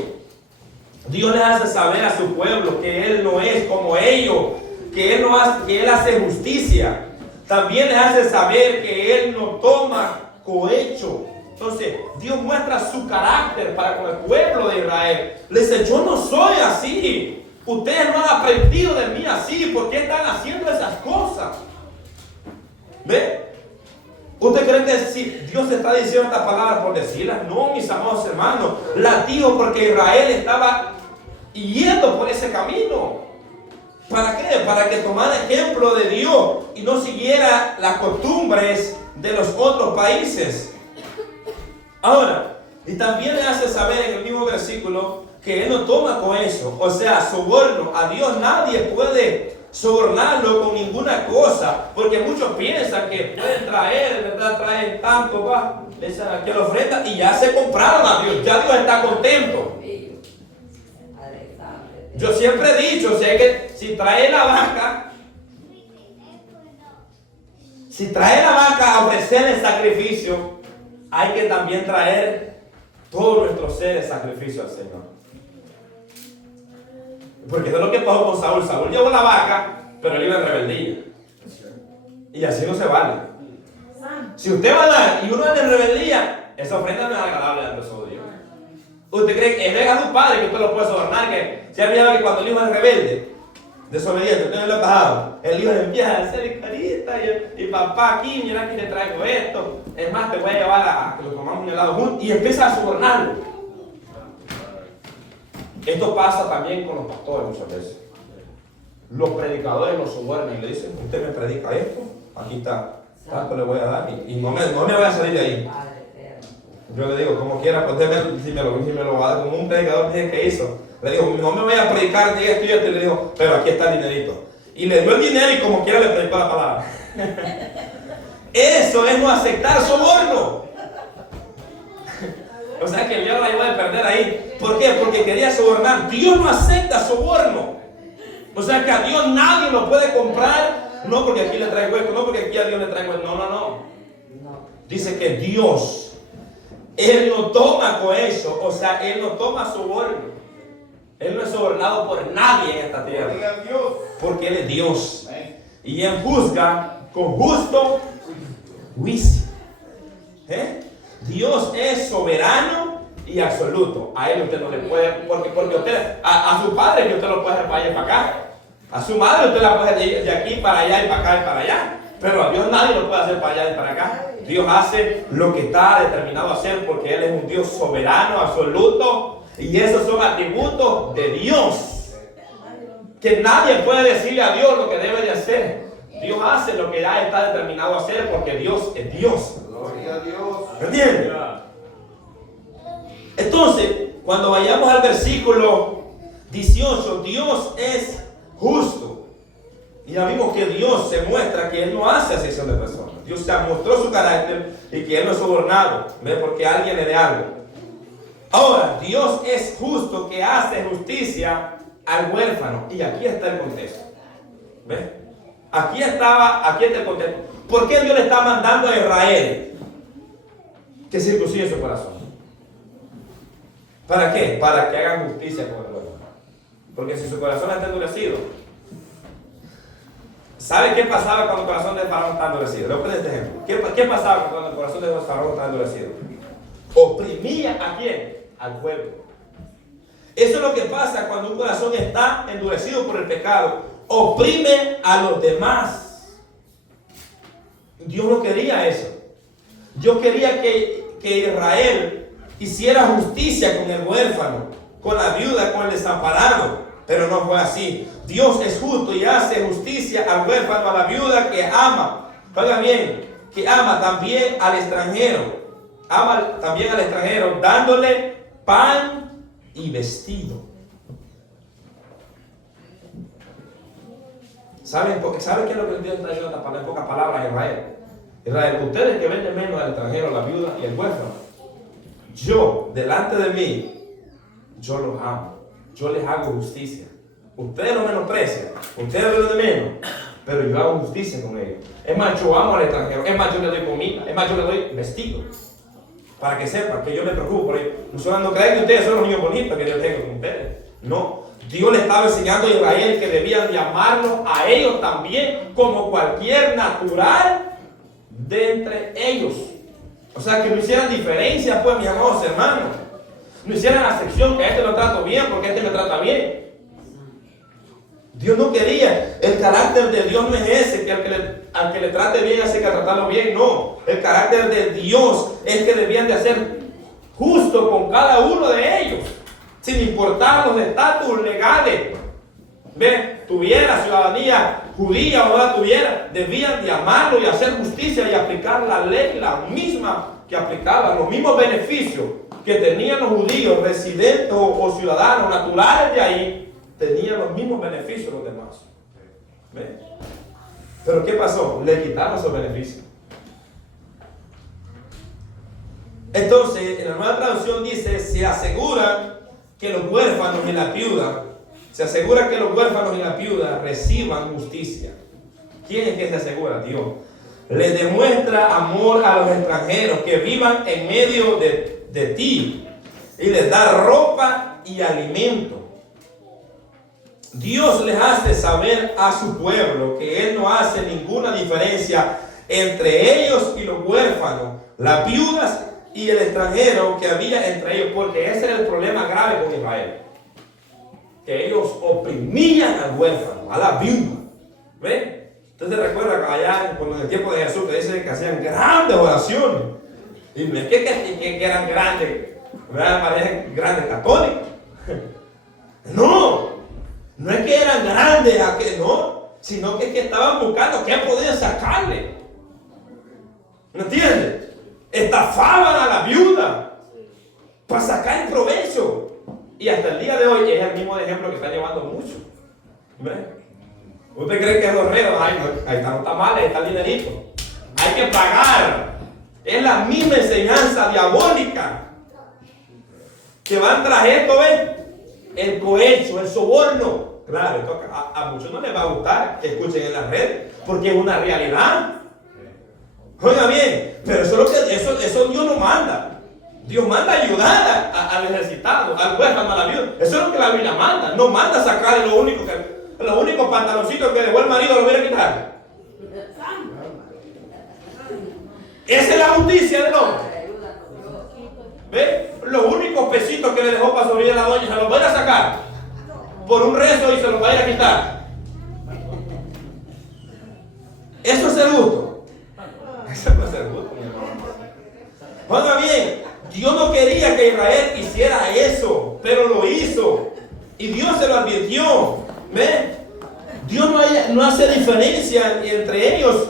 Dios les hace saber a su pueblo que Él no es como ellos, que Él hace justicia. También les hace saber que Él no toma cohecho. Entonces, Dios muestra su carácter para con el pueblo de Israel. Le dice, yo no soy así. Ustedes no han aprendido de mí así. ¿Por qué están haciendo esas cosas? ¿Ve? ¿Usted cree que si Dios está diciendo esta palabra por decirlas? No, mis amados hermanos. La dijo porque Israel estaba yendo por ese camino. ¿Para qué? Para que tomara ejemplo de Dios y no siguiera las costumbres de los otros países. Ahora, y también le hace saber en el mismo versículo que Él no toma con eso. O sea, soborno. A Dios nadie puede sobornarlo con ninguna cosa, porque muchos piensan que pueden traer, ¿verdad? Traen tanto, va, le echan aquí a la ofrenda y ya se compraron a Dios, ya Dios está contento. Yo siempre he dicho, sé que si trae la vaca a ofrecer el sacrificio, hay que también traer todos nuestros seres sacrificio al Señor. Porque eso es lo que pasó con Saúl. Saúl llevó la vaca, pero él iba en rebeldía. Y así no se vale. Si usted va a dar y uno anda en rebeldía, esa ofrenda no es agradable ante los Dios. ¿Usted cree que es a su padre que usted lo puede sobornar? Que se ha olvidado que cuando el hijo es rebelde, desobediente, usted no lo ha pasado. El hijo le empieza a hacer carita y papá, aquí, mira, aquí te traigo esto. Es más, te voy a llevar a que lo comamos un helado juntos. Y empieza a sobornarlo. Esto pasa también con los pastores muchas veces. Los predicadores los sobornan y le dicen, usted me predica esto, aquí está, tanto le voy a dar y no me voy a salir de ahí. Yo le digo, como quiera, pues si me lo va a dar, como un predicador dice que hizo. Le digo, no me voy a predicar de esto y esto, y le digo, pero aquí está el dinerito. Y le dio el dinero y como quiera le predicó la palabra. Eso es no aceptar soborno. O sea que yo la iba a perder ahí. ¿Por qué? Porque quería sobornar. Dios no acepta soborno. O sea que a Dios nadie lo puede comprar. No porque aquí le traigo esto, no porque aquí a Dios le traigo esto. No. Dice que Dios, Él no toma cohecho. O sea, Él no toma soborno. Él no es sobornado por nadie en esta tierra. Porque Él es Dios. Y Él juzga con justo juicio. Dios es soberano y absoluto. A Él usted no le puede, porque usted, a su padre que usted lo puede hacer para allá y para acá. A su madre usted la puede ir de aquí para allá y para acá y para allá. Pero a Dios nadie lo puede hacer para allá y para acá. Dios hace lo que está determinado a hacer porque Él es un Dios soberano, absoluto. Y esos son atributos de Dios. Que nadie puede decirle a Dios lo que debe de hacer. Dios hace lo que ya está determinado a hacer porque Dios es Dios. Gloria a Dios. ¿Entiendes? Entonces, cuando vayamos al versículo 18, Dios es justo. Y ya vimos que Dios se muestra que Él no hace acepción de personas. Dios se mostró su carácter y que Él no es sobornado. ¿Ve? Porque alguien le dé algo. Ahora, Dios es justo que hace justicia al huérfano. Y aquí está el contexto. ¿Ve? Aquí está el contexto. ¿Por qué Dios le está mandando a Israel que circuncide su corazón? ¿Para qué? Para que hagan justicia con el huérfano. Porque si su corazón está endurecido, ¿Sabe qué pasaba cuando el corazón de Faraón estaba endurecido? Le voy a poner este ejemplo. ¿Qué pasaba cuando el corazón de Faraón estaba endurecido? Oprimía ¿a quién? Al pueblo. Eso es lo que pasa cuando un corazón está endurecido por el pecado. Oprime a los demás. Dios no quería eso. Dios quería que Israel hiciera justicia con el huérfano, con la viuda, con el desamparado. Pero no fue así. Dios es justo y hace justicia al huérfano, a la viuda que ama. Oiga bien, que ama también al extranjero. Ama también al extranjero, dándole pan y vestido. ¿Saben qué es lo que Dios está diciendo en pocas palabras a Israel? Israel, ustedes que venden menos al extranjero, la viuda y el huérfano, yo, delante de mí, yo los amo. Yo les hago justicia. Ustedes lo menosprecian, ustedes lo ven de menos, pero yo hago justicia con ellos. Es más, yo amo al extranjero. Es más, yo le doy comida. Es más, yo le doy vestido. Para que sepan que yo me preocupo por ellos. No crean que ustedes son los niños bonitos que yo tengo con ustedes. No. Dios le estaba enseñando a Israel que debían de amarlos a ellos también como cualquier natural de entre ellos. O sea, que no hicieran diferencia, pues, mis amados hermanos. No hicieran acepción, que a este lo trato bien porque a este me trata bien. Dios no quería. El carácter de Dios no es ese, que al que le trate bien hace que tratarlo bien. No. El carácter de Dios es que debían de ser justo con cada uno de ellos, sin importar los estatus legales. ¿Ve? Tuviera ciudadanía judía o no la tuviera, debían de amarlo y hacer justicia y aplicar la ley, la misma que aplicaban, los mismos beneficios que tenían los judíos, residentes o ciudadanos naturales de ahí, tenían los mismos beneficios los demás. ¿Ve? Pero ¿qué pasó? Le quitaron esos beneficios. Entonces, en la nueva traducción dice, se asegura que los huérfanos y la viuda, reciban justicia. ¿Quién es que se asegura? Dios. Le demuestra amor a los extranjeros que vivan en medio de ti y les da ropa y alimento. Dios les hace saber a su pueblo que Él no hace ninguna diferencia entre ellos y los huérfanos, las viudas y el extranjero que había entre ellos, porque ese era el problema grave con Israel, que ellos oprimían al huérfano, a la viuda. ¿Ven? Entonces recuerda que allá en el tiempo de Jesús que dice que hacían grandes oraciones. Y no es que eran grandes, parecen grandes católicos. No es que eran grandes, no, sino que estaban buscando qué podían sacarle. ¿Me entiendes? Estafaban a la viuda para sacar el provecho. Y hasta el día de hoy es el mismo ejemplo que está llevando mucho. ¿Ven? ¿Usted cree que es los reos? Ahí están los tamales, ahí está el dinerito. Hay que pagar. Es la misma enseñanza diabólica que van tras esto, ¿ven? El cohecho, el soborno. Claro, esto a muchos no les va a gustar que escuchen en las redes, porque es una realidad. Oiga bien, pero eso Dios no manda. Dios manda ayudar al necesitado, al huérfano, a la viuda. Eso es lo que la Biblia manda. No manda sacarle los únicos pantaloncitos que dejó el marido, lo viene a quitar. Esa es la justicia del hombre. ¿Ve? Los únicos pesitos que le dejó para sobrevivir a la doña se los va a ir a sacar por un rezo y se los va a ir a quitar. Eso es ser justo. Eso no es ser justo, mi hermano. Oiga bien, Dios no quería que Israel hiciera eso, pero lo hizo. Y Dios se lo advirtió. ¿Ve? Dios no hace diferencia entre ellos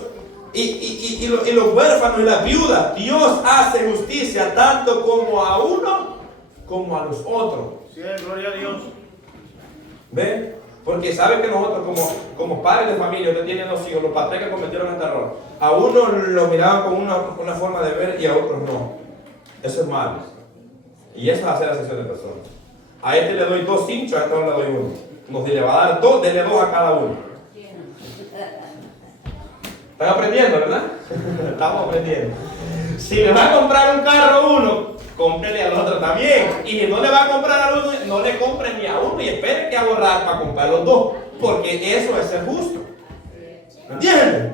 y los huérfanos y las viudas. Dios hace justicia tanto como a uno como a los otros. Sí, gloria a Dios. ¿Ven? Porque sabe que nosotros como padres de familia, usted tiene 2 hijos, los padres que cometieron este error, a uno lo miraban con una forma de ver y a otros no. Eso es malo. Y eso es hacer acepción de personas. A este le doy 2 hinchos, a este no le doy 1. Nos le va a dar 2, dele 2 a cada uno. ¿Están aprendiendo, verdad? Estamos aprendiendo. Si le va a comprar un carro a uno, cómprele al otro también. Y si no le va a comprar al uno, no le compre ni a uno y espere que ahorrar para comprar los 2. Porque eso es ser justo. ¿Me entienden?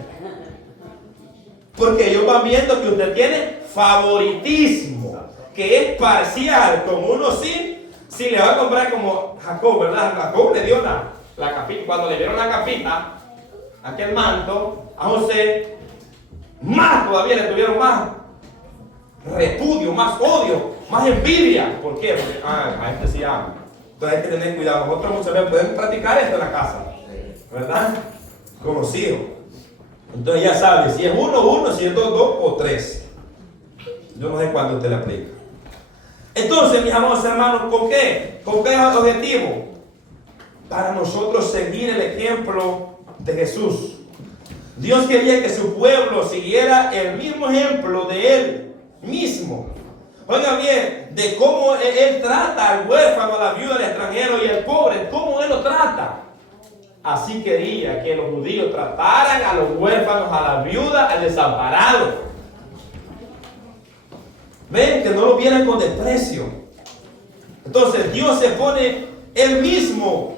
Porque ellos van viendo que usted tiene favoritismo, que es parcial, como uno sí, si le va a comprar como Jacob, ¿verdad? Jacob le dio la capita, cuando le dieron la capita, aquel manto, a José, más todavía le tuvieron más repudio, más odio, más envidia. ¿Por qué? Porque a este sí ama. Entonces hay que tener cuidado. Nosotros muchas veces podemos practicar esto en la casa, ¿verdad? Con los hijos. Entonces ya sabe, si es uno, si es dos o tres. Yo no sé cuándo usted le aplica. Entonces, mis amados hermanos, ¿con qué? ¿Con qué objetivo? Para nosotros seguir el ejemplo de Jesús. Dios quería que su pueblo siguiera el mismo ejemplo de Él mismo. Oiga bien, de cómo Él trata al huérfano, a la viuda, al extranjero y al pobre, cómo Él lo trata. Así quería que los judíos trataran a los huérfanos, a la viuda, al desamparado. Ven, que no lo vieran con desprecio. Entonces Dios se pone Él mismo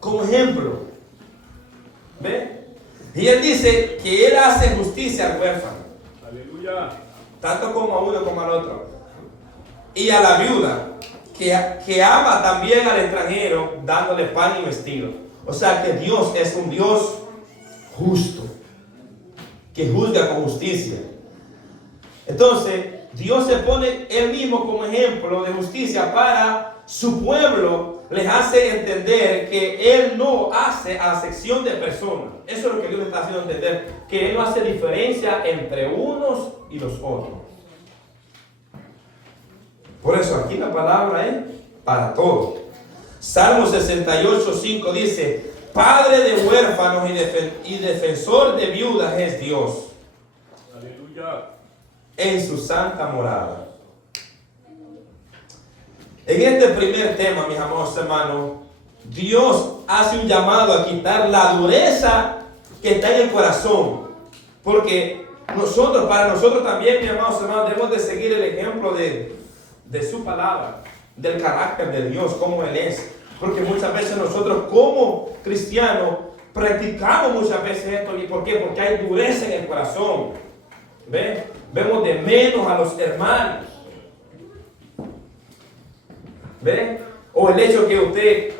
como ejemplo. ¿Ven? Y Él dice que Él hace justicia al huérfano. Aleluya. Tanto como a uno como al otro. Y a la viuda, que ama también al extranjero, dándole pan y vestido. O sea que Dios es un Dios justo, que juzga con justicia. Entonces, Dios se pone Él mismo como ejemplo de justicia para su pueblo. Les hace entender que Él no hace acepción de personas. Eso es lo que Dios les está haciendo entender. Que Él no hace diferencia entre unos y los otros. Por eso aquí la palabra es para todos. Salmo 68:5 dice: Padre de huérfanos y defensor de viudas es Dios. Aleluya. En su santa morada. En este primer tema, mis amados hermanos, Dios hace un llamado a quitar la dureza que está en el corazón. Porque para nosotros también, mis amados hermanos, debemos de seguir el ejemplo de su palabra, del carácter de Dios, como Él es. Porque muchas veces nosotros como cristianos practicamos muchas veces esto. ¿Y por qué? Porque hay dureza en el corazón. ¿Ven? Vemos de menos a los hermanos. ¿Ven? O el hecho que usted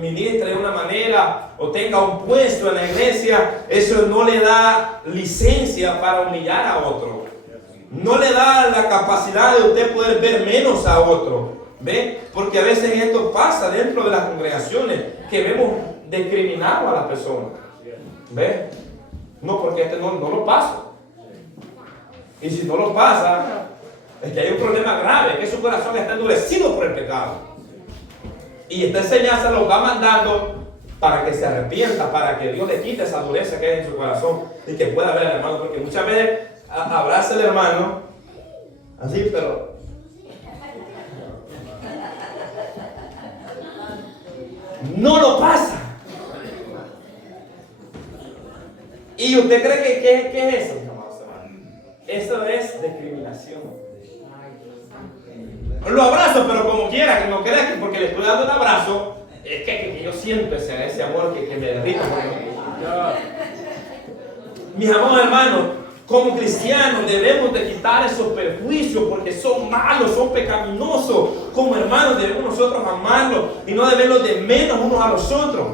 ministre de una manera o tenga un puesto en la iglesia, eso no le da licencia para humillar a otro. No le da la capacidad de usted poder ver menos a otro. ¿Ven? Porque a veces esto pasa dentro de las congregaciones, que vemos discriminado a las personas. ¿Ven? No, porque este no lo pasa. Y si no lo pasa, es que hay un problema grave, que su corazón está endurecido por el pecado. Y esta enseñanza lo va mandando para que se arrepienta, para que Dios le quite esa dureza que hay en su corazón y que pueda ver al hermano. Porque muchas veces abraza al hermano, así, pero no lo pasa. ¿Y usted cree que es eso? Eso es discriminación. Lo abrazo, pero como quiera, que no crea que porque le estoy dando un abrazo, es que yo siento ese amor que me derrita. Mis amados hermanos, como cristianos debemos de quitar esos perjuicios porque son malos, son pecaminosos. Como hermanos debemos nosotros amarlos y no debemos de menos unos a los otros.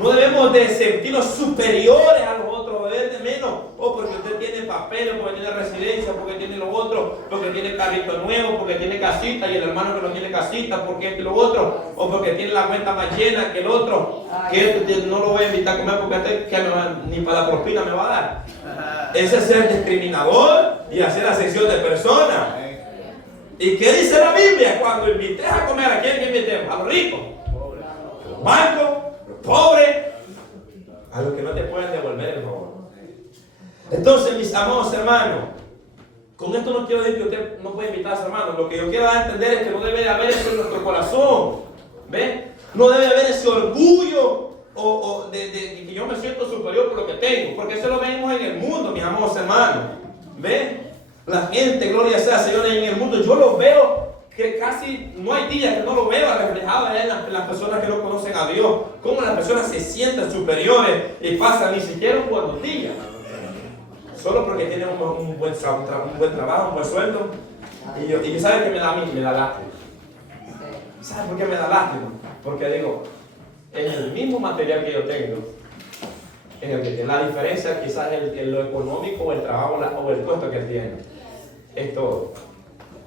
No debemos de sentirnos superiores a los otros, o de menos, o porque usted tiene papeles, porque tiene residencia, porque tiene lo otro, porque tiene carrito nuevo, porque tiene casita y el hermano que no tiene casita, porque este y lo otro, o porque tiene la cuenta más llena que el otro, que este no lo voy a invitar a comer porque este que ni para la propina me va a dar. Ese es ser discriminador y hacer acepción de personas. ¿Y qué dice la Biblia? Cuando invites a comer, ¿a quién invitemos? A los ricos, a los bancos, pobres, a los que no te pueden devolver el favor. Entonces, mis amados hermanos, con esto no quiero decir que usted no puede invitar a su hermano. Lo que yo quiero dar a entender es que no debe haber eso en nuestro corazón. ¿Ven? No debe haber ese orgullo de que yo me siento superior por lo que tengo, porque eso lo vemos en el mundo, mis amados hermanos. ¿Ven? La gente, gloria sea al Señor, en el mundo, yo los veo que casi no hay día que no lo vea reflejado en las personas que no conocen a Dios. Cómo las personas se sienten superiores y pasan ni siquiera un buen día. Solo porque tienen un buen trabajo, un buen sueldo. Y ¿sabe qué me da a mí? Me da lástima. ¿Sabe por qué me da lástima? Porque digo, en el mismo material que yo tengo, la diferencia quizás en lo económico o el trabajo o el puesto que él tiene. Es todo.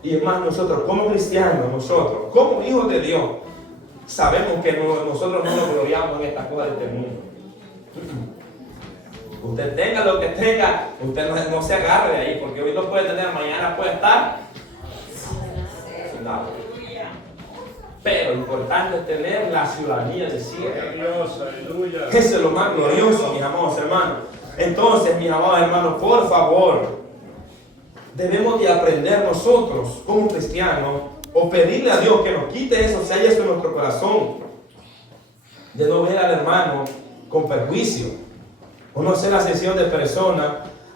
Y es más, nosotros como cristianos, nosotros como hijos de Dios, sabemos que nosotros no nos gloriamos en estas cosas de este mundo. Usted tenga lo que tenga, usted no se agarre de ahí, porque hoy lo puede tener, mañana puede estar sin nada. Pero lo importante es tener la ciudadanía del cielo. Aleluya. Eso es lo más glorioso, mis amados hermanos. Entonces, mis amados hermanos, por favor, debemos de aprender nosotros como cristianos o pedirle a Dios que nos quite eso, si hay eso en nuestro corazón, de no ver al hermano con perjuicio o no hacer la acepción de personas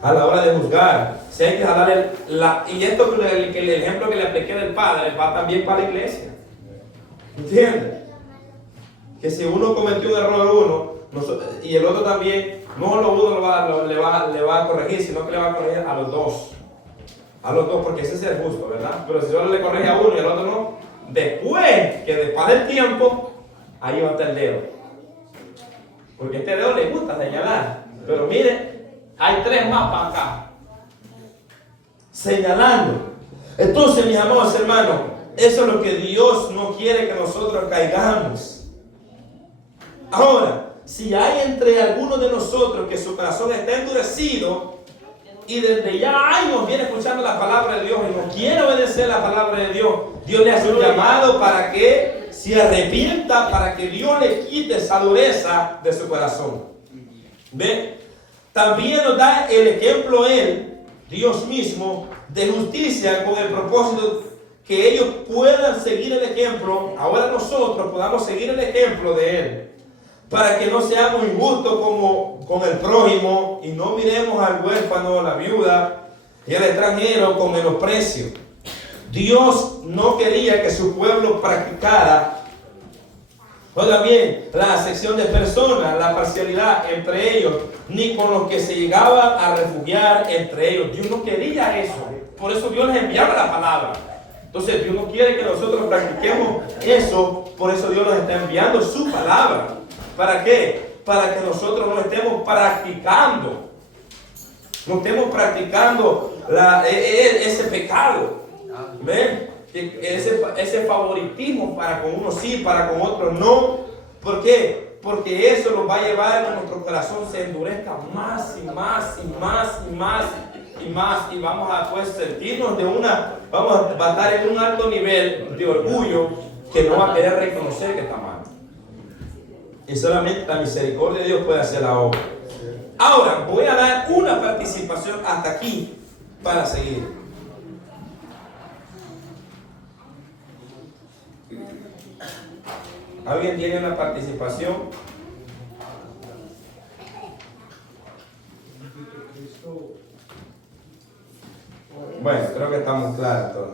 a la hora de juzgar. Si hay que jalar y esto que el ejemplo que le apliqué del padre va también para la iglesia. ¿Entiendes? Que si uno cometió un error y el otro también, no solo uno le va a corregir, sino que le va a corregir a los dos. A los dos, porque ese es el justo, ¿verdad? Pero si solo le corrige a uno y al otro no, después del tiempo, ahí va a estar el dedo. Porque este dedo le gusta señalar. Pero mire, hay 3 más para acá. Señalando. Entonces, mis amados hermanos, eso es lo que Dios no quiere que nosotros caigamos. Ahora, si hay entre algunos de nosotros que su corazón está endurecido y desde ya años viene escuchando la palabra de Dios y no quiere obedecer la palabra de Dios, Dios le hace un llamado para que se arrepienta, para que Dios le quite esa dureza de su corazón. ¿Ve? También nos da el ejemplo Él, Dios mismo, de justicia con el propósito que ellos puedan seguir el ejemplo. Ahora nosotros podamos seguir el ejemplo de Él, para que no seamos injustos como con el prójimo y no miremos al huérfano, la viuda y al extranjero con menosprecio. Dios no quería que su pueblo practicara, oiga bien, la acepción de personas, la parcialidad entre ellos, ni con los que se llegaban a refugiar entre ellos. Dios no quería eso. Por eso Dios les enviaba la palabra. Entonces Dios no quiere que nosotros practiquemos eso. Por eso Dios nos está enviando su palabra. ¿Para qué? Para que nosotros no estemos practicando. No estemos practicando ese pecado. ¿Ven? Ese favoritismo para con unos sí, para con otros no. ¿Por qué? Porque eso nos va a llevar a que nuestro corazón se endurezca más y más y más y más y más. Y vamos a sentirnos vamos a estar en un alto nivel de orgullo que no va a querer reconocer que está mal. Y solamente la misericordia de Dios puede hacer la obra. Ahora voy a dar una participación hasta aquí para seguir. ¿Alguien tiene una participación? Bueno, creo que estamos claros todos.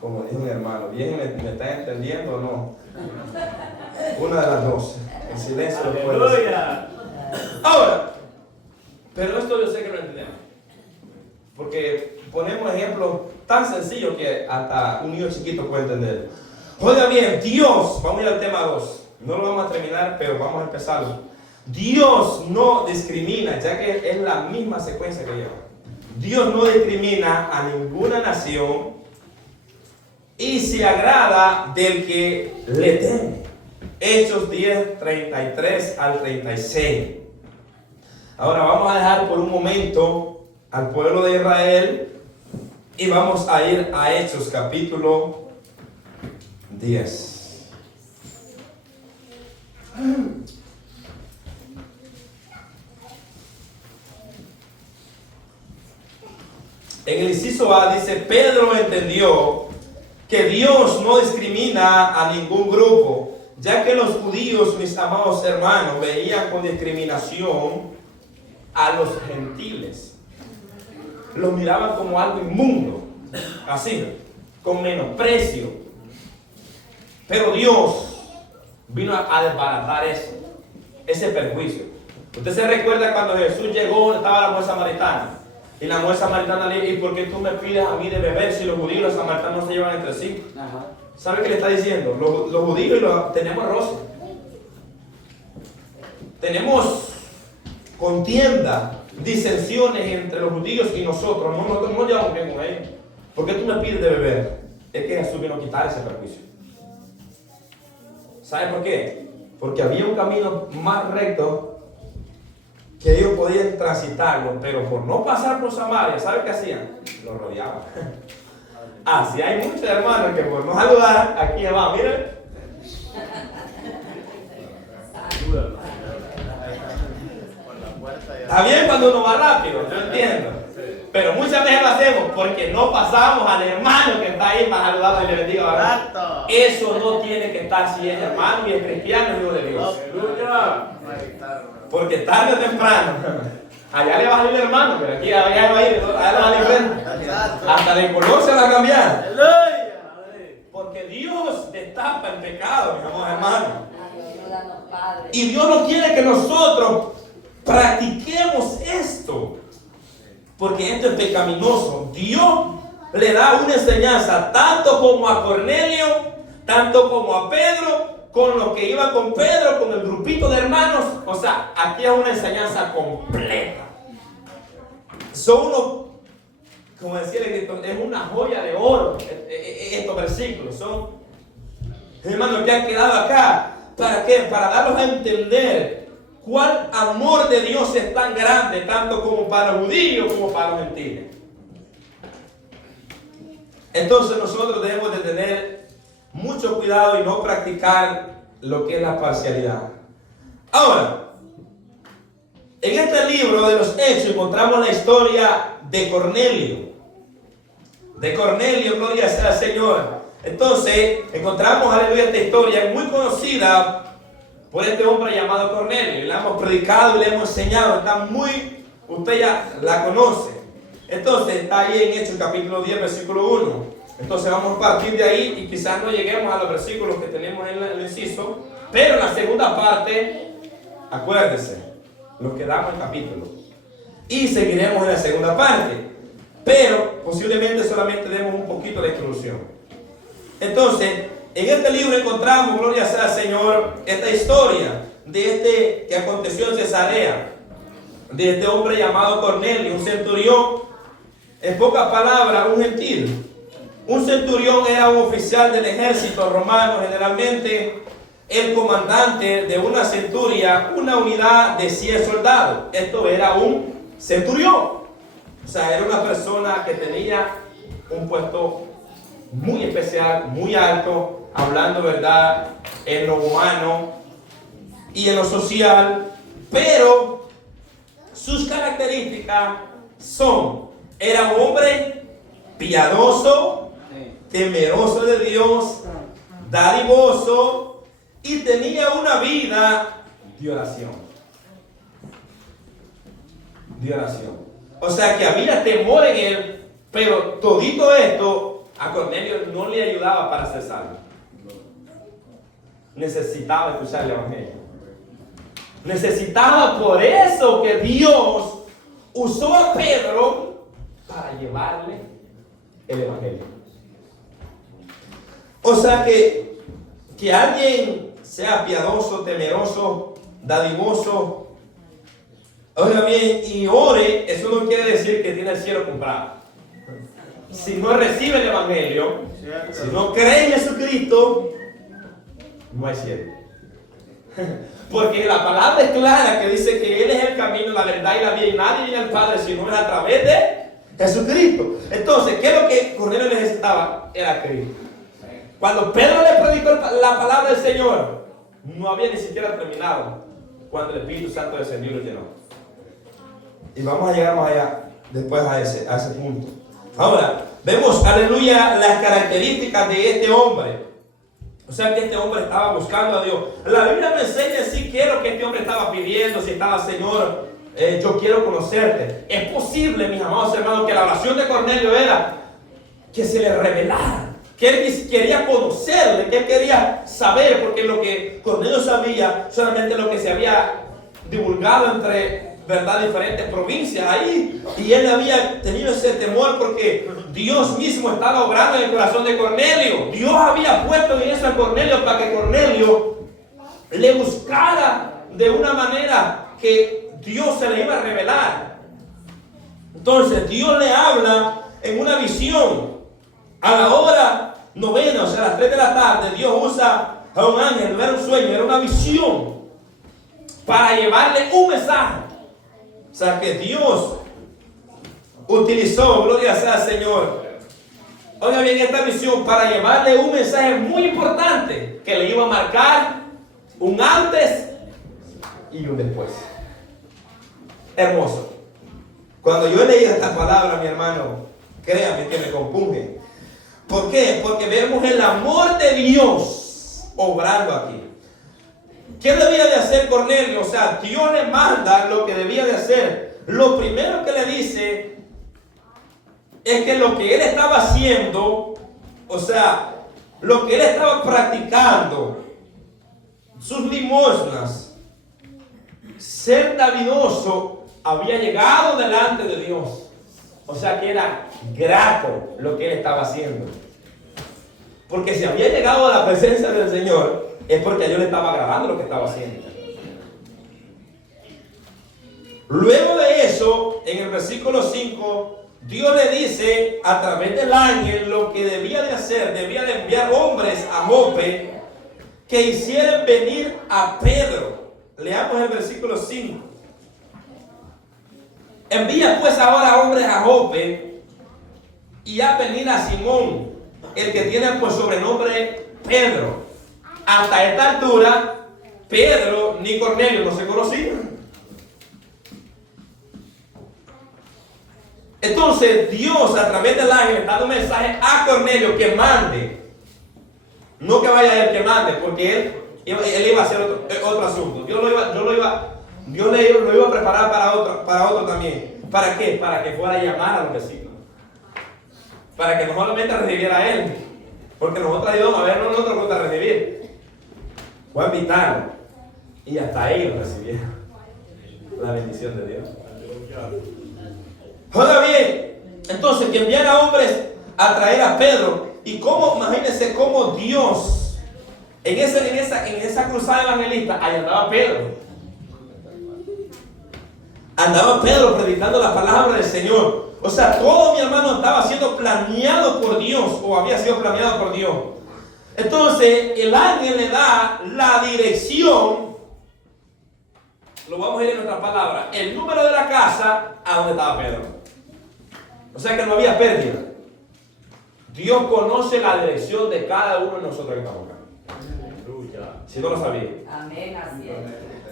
Como dijo mi hermano, ¿bien me está entendiendo o no? Una de las dos. En silencio lo puedo decir. Ahora, pero esto yo sé que lo entendemos. Porque ponemos ejemplos tan sencillos que hasta un niño chiquito puede entenderlo. Oiga bien, Dios, vamos a ir al tema 2. No lo vamos a terminar, pero vamos a empezarlo. Dios no discrimina, ya que es la misma secuencia que lleva. Dios no discrimina a ninguna nación y se agrada del que le teme. Hechos 10, 33 al 36. Ahora vamos a dejar por un momento al pueblo de Israel y vamos a ir a Hechos capítulo 10. En el inciso A dice: Pedro entendió que Dios no discrimina a ningún grupo, ya que los judíos, mis amados hermanos, veían con discriminación a los gentiles. Los miraban como algo inmundo. Así. con menosprecio. Pero Dios vino a desbaratar eso, ese perjuicio. Usted se recuerda cuando Jesús llegó, donde estaba la mujer samaritana. Y la mujer samaritana le dijo: ¿y por qué tú me pides a mí de beber si los judíos y los samaritanos no se llevan entre sí? ¿Sabe qué le está diciendo? Los judíos tenemos roce. Tenemos contienda, disensiones entre los judíos y nosotros. Nosotros no nos llevamos bien con ellos. ¿Por qué tú me pides de beber? Es que Jesús vino a quitar ese perjuicio. ¿Sabe por qué? Porque había un camino más recto que ellos podían transitarlo, pero por no pasar por Samaria, ¿sabe qué hacían? Lo rodeaban. Así hay muchos hermanos que por no saludar, aquí va, miren. Está bien cuando uno va rápido, yo entiendo. Pero muchas veces lo hacemos porque no pasamos al hermano que está ahí para saludarlo y le bendiga, ¿verdad? Eso no tiene que estar si es hermano y es cristiano, hijo de Dios. Porque tarde o temprano, allá le va a salir hermano, pero aquí allá va a ir, allá le va a salir frente. Hasta de color se va a cambiar. Porque Dios destapa el pecado, mis amados hermanos. Y Dios no quiere que nosotros practiquemos esto, porque esto es pecaminoso. Dios le da una enseñanza tanto como a Cornelio, tanto como a Pedro, con los que iban con Pedro, con el grupito de hermanos. O sea, aquí es una enseñanza completa. Son unos, como decía el escritor, es una joya de oro estos versículos. Son, hermanos, que han quedado acá. ¿Para qué? Para darlos a entender cuál amor de Dios es tan grande, tanto como para los judíos como para los gentiles. Entonces nosotros debemos de tener mucho cuidado y no practicar lo que es la parcialidad. Ahora, en este libro de los Hechos encontramos la historia de Cornelio. De Cornelio, gloria sea al Señor. Entonces, encontramos, aleluya, esta historia muy conocida por este hombre llamado Cornelio. La hemos predicado y le hemos enseñado. Está muy, usted ya la conoce. Entonces, está ahí en Hechos capítulo 10, versículo 1. Entonces, vamos a partir de ahí y quizás no lleguemos a los versículos que tenemos en el inciso. Pero en la segunda parte, acuérdese, nos quedamos en el capítulo. Y seguiremos en la segunda parte. Pero posiblemente solamente demos un poquito de introducción. Entonces, en este libro encontramos, gloria sea al Señor, esta historia de este que aconteció en Cesarea, de este hombre llamado Cornelio, un centurión, en pocas palabras, un gentil. Un centurión era un oficial del ejército romano, generalmente el comandante de una centuria, una unidad de 100 soldados. Esto era un centurión. O sea, era una persona que tenía un puesto muy especial, muy alto, hablando verdad en lo humano y en lo social, pero sus características son: era un hombre piadoso, temeroso de Dios, dadivoso y tenía una vida de oración. De oración. O sea que había temor en él, pero todito esto a Cornelio no le ayudaba para ser salvo. Necesitaba escuchar el evangelio. Necesitaba, por eso que Dios usó a Pedro para llevarle el evangelio. O sea que alguien sea piadoso, temeroso, dadivoso, oiga bien, y ore, eso no quiere decir que tiene el cielo comprado. Si no recibe el evangelio, si no cree en Jesucristo, no hay cielo. Porque la palabra es clara que dice que Él es el camino, la verdad y la vida, y nadie viene al Padre si no es a través de Jesucristo. Entonces, ¿qué es lo que Cornelio necesitaba? Era Cristo. Cuando Pedro le predicó la palabra del Señor, no había ni siquiera terminado cuando el Espíritu Santo descendió y lo llenó. Y vamos a llegar más allá después a ese punto. Ahora, vemos, aleluya, las características de este hombre. O sea que este hombre estaba buscando a Dios. La Biblia me enseña si quiero que este hombre estaba pidiendo, si estaba: Señor, yo quiero conocerte. Es posible, mis amados hermanos, que la oración de Cornelio era que se le revelara que él quería conocerle, que él quería saber, porque lo que Cornelio sabía, solamente lo que se había divulgado entre, ¿verdad?, diferentes provincias ahí, y él había tenido ese temor porque Dios mismo estaba obrando en el corazón de Cornelio. Dios había puesto en eso a Cornelio para que Cornelio le buscara de una manera que Dios se le iba a revelar. Entonces Dios le habla en una visión a la hora novena, o sea, a las 3 de la tarde. Dios usa a un ángel, no era un sueño, era una visión para llevarle un mensaje. O sea, que Dios utilizó, gloria sea al Señor, oiga bien, esta visión para llevarle un mensaje muy importante que le iba a marcar un antes y un después. Hermoso. Cuando yo leí esta palabra, mi hermano, créame que me compunge. ¿Por qué? Porque vemos el amor de Dios obrando aquí. ¿Qué debía de hacer Cornelio? O sea, Dios le manda lo que debía de hacer. Lo primero que le dice es que lo que él estaba haciendo, o sea, lo que él estaba practicando, sus limosnas, ser davidoso, había llegado delante de Dios. O sea que era grato lo que él estaba haciendo. Porque si había llegado a la presencia del Señor, es porque a Dios le estaba agradando lo que estaba haciendo. Luego de eso, en el versículo 5, Dios le dice a través del ángel lo que debía de hacer. Debía de enviar hombres a Jope que hicieran venir a Pedro. Leamos el versículo 5. Envía pues ahora hombres a Jope y a venir a Simón, el que tiene por sobrenombre Pedro. Hasta esta altura, Pedro ni Cornelio no se conocían. Entonces Dios a través del ángel está dando un mensaje a Cornelio que mande. No que vaya él, que mande, porque él iba a hacer otro asunto. Dios lo iba a preparar para otro también. ¿Para qué? Para que fuera a llamar a los vecinos. Para que no solamente recibiera a él. Porque nosotros íbamos a ver, no nosotros vamos a recibir. Fue a invitarlo. Y hasta ellos recibieron la bendición de Dios. Oiga bien, entonces que enviara hombres a traer a Pedro. Y cómo, imagínense cómo Dios, en esa cruzada evangelista, ahí andaba Pedro. Andaba Pedro predicando la palabra del Señor. O sea, todo, mi hermano, estaba siendo planeado por Dios, o había sido planeado por Dios. Entonces, el ángel le da la dirección, lo vamos a ir en nuestra palabra, el número de la casa a donde estaba Pedro. O sea que no había pérdida. Dios conoce la dirección de cada uno de nosotros que estamos acá. Si no lo sabía. Amén, así es.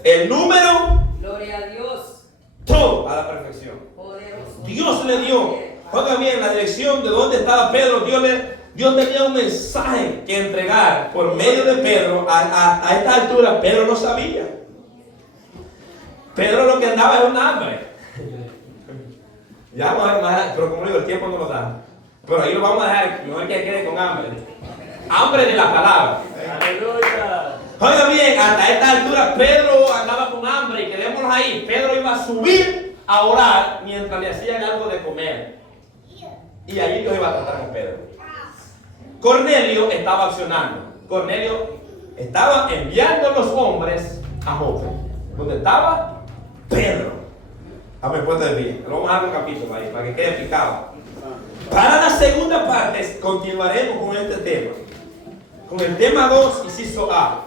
El número, Gloria a Dios. todo a la perfección. Poderoso. Dios le dio, oiga bien, la dirección de dónde estaba Pedro. Dios tenía un mensaje que entregar por medio de Pedro. A esta altura Pedro no sabía. Pedro lo que andaba es un hambre. Ya vamos a ver más, pero como digo, el tiempo no lo da. Pero ahí lo vamos a dejar, mejor que quede con hambre. Hambre de la palabra. Aleluya. Oiga bien, hasta esta altura Pedro andaba con hambre y quedémonos ahí. Pedro iba a subir a orar mientras le hacían algo de comer. Y allí Dios iba a tratar con Pedro. Cornelio estaba accionando. Cornelio estaba enviando los hombres a Jope, donde estaba Pedro. Amén, puesto de pie. Lo vamos a dar un capítulo ahí para que quede picado. Para la segunda parte continuaremos con este tema. Con el tema 2, inciso A.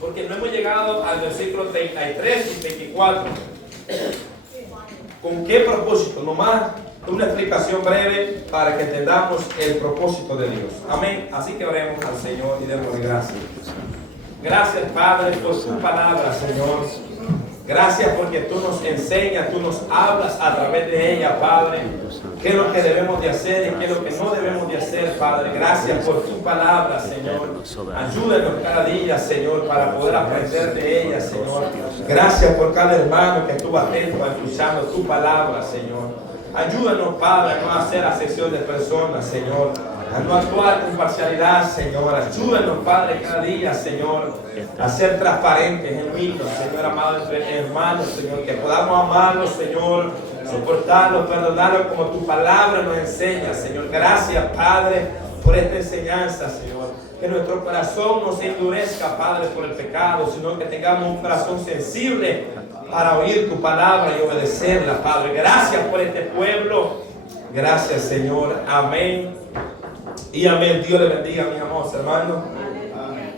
Porque no hemos llegado al versículo 33 y 24. ¿Con qué propósito? Nomás una explicación breve para que entendamos el propósito de Dios. Amén. Así que oremos al Señor y démosle gracias. Gracias, Padre, por su palabra, Señor. Gracias porque tú nos enseñas, tú nos hablas a través de ella, Padre. ¿Qué es lo que debemos de hacer y qué es lo que no debemos de hacer, Padre? Gracias por tu palabra, Señor. Ayúdanos cada día, Señor, para poder aprender de ella, Señor. Gracias por cada hermano que estuvo atento escuchando tu palabra, Señor. Ayúdanos, Padre, a no hacer acepción de personas, Señor. a no actuar con parcialidad, Señor. Ayúdanos, Padre, cada día, Señor, a ser transparentes, genuinos, Señor amado, entre hermanos, Señor, que podamos amarlos, Señor, soportarlos, perdonarlos como tu palabra nos enseña, Señor. Gracias, Padre, por esta enseñanza, Señor. Que nuestro corazón no se endurezca, Padre, por el pecado, sino que tengamos un corazón sensible para oír tu palabra y obedecerla, Padre. Gracias por este pueblo. Gracias, Señor. Amén. Y amén. Dios le bendiga, mis amados hermanos.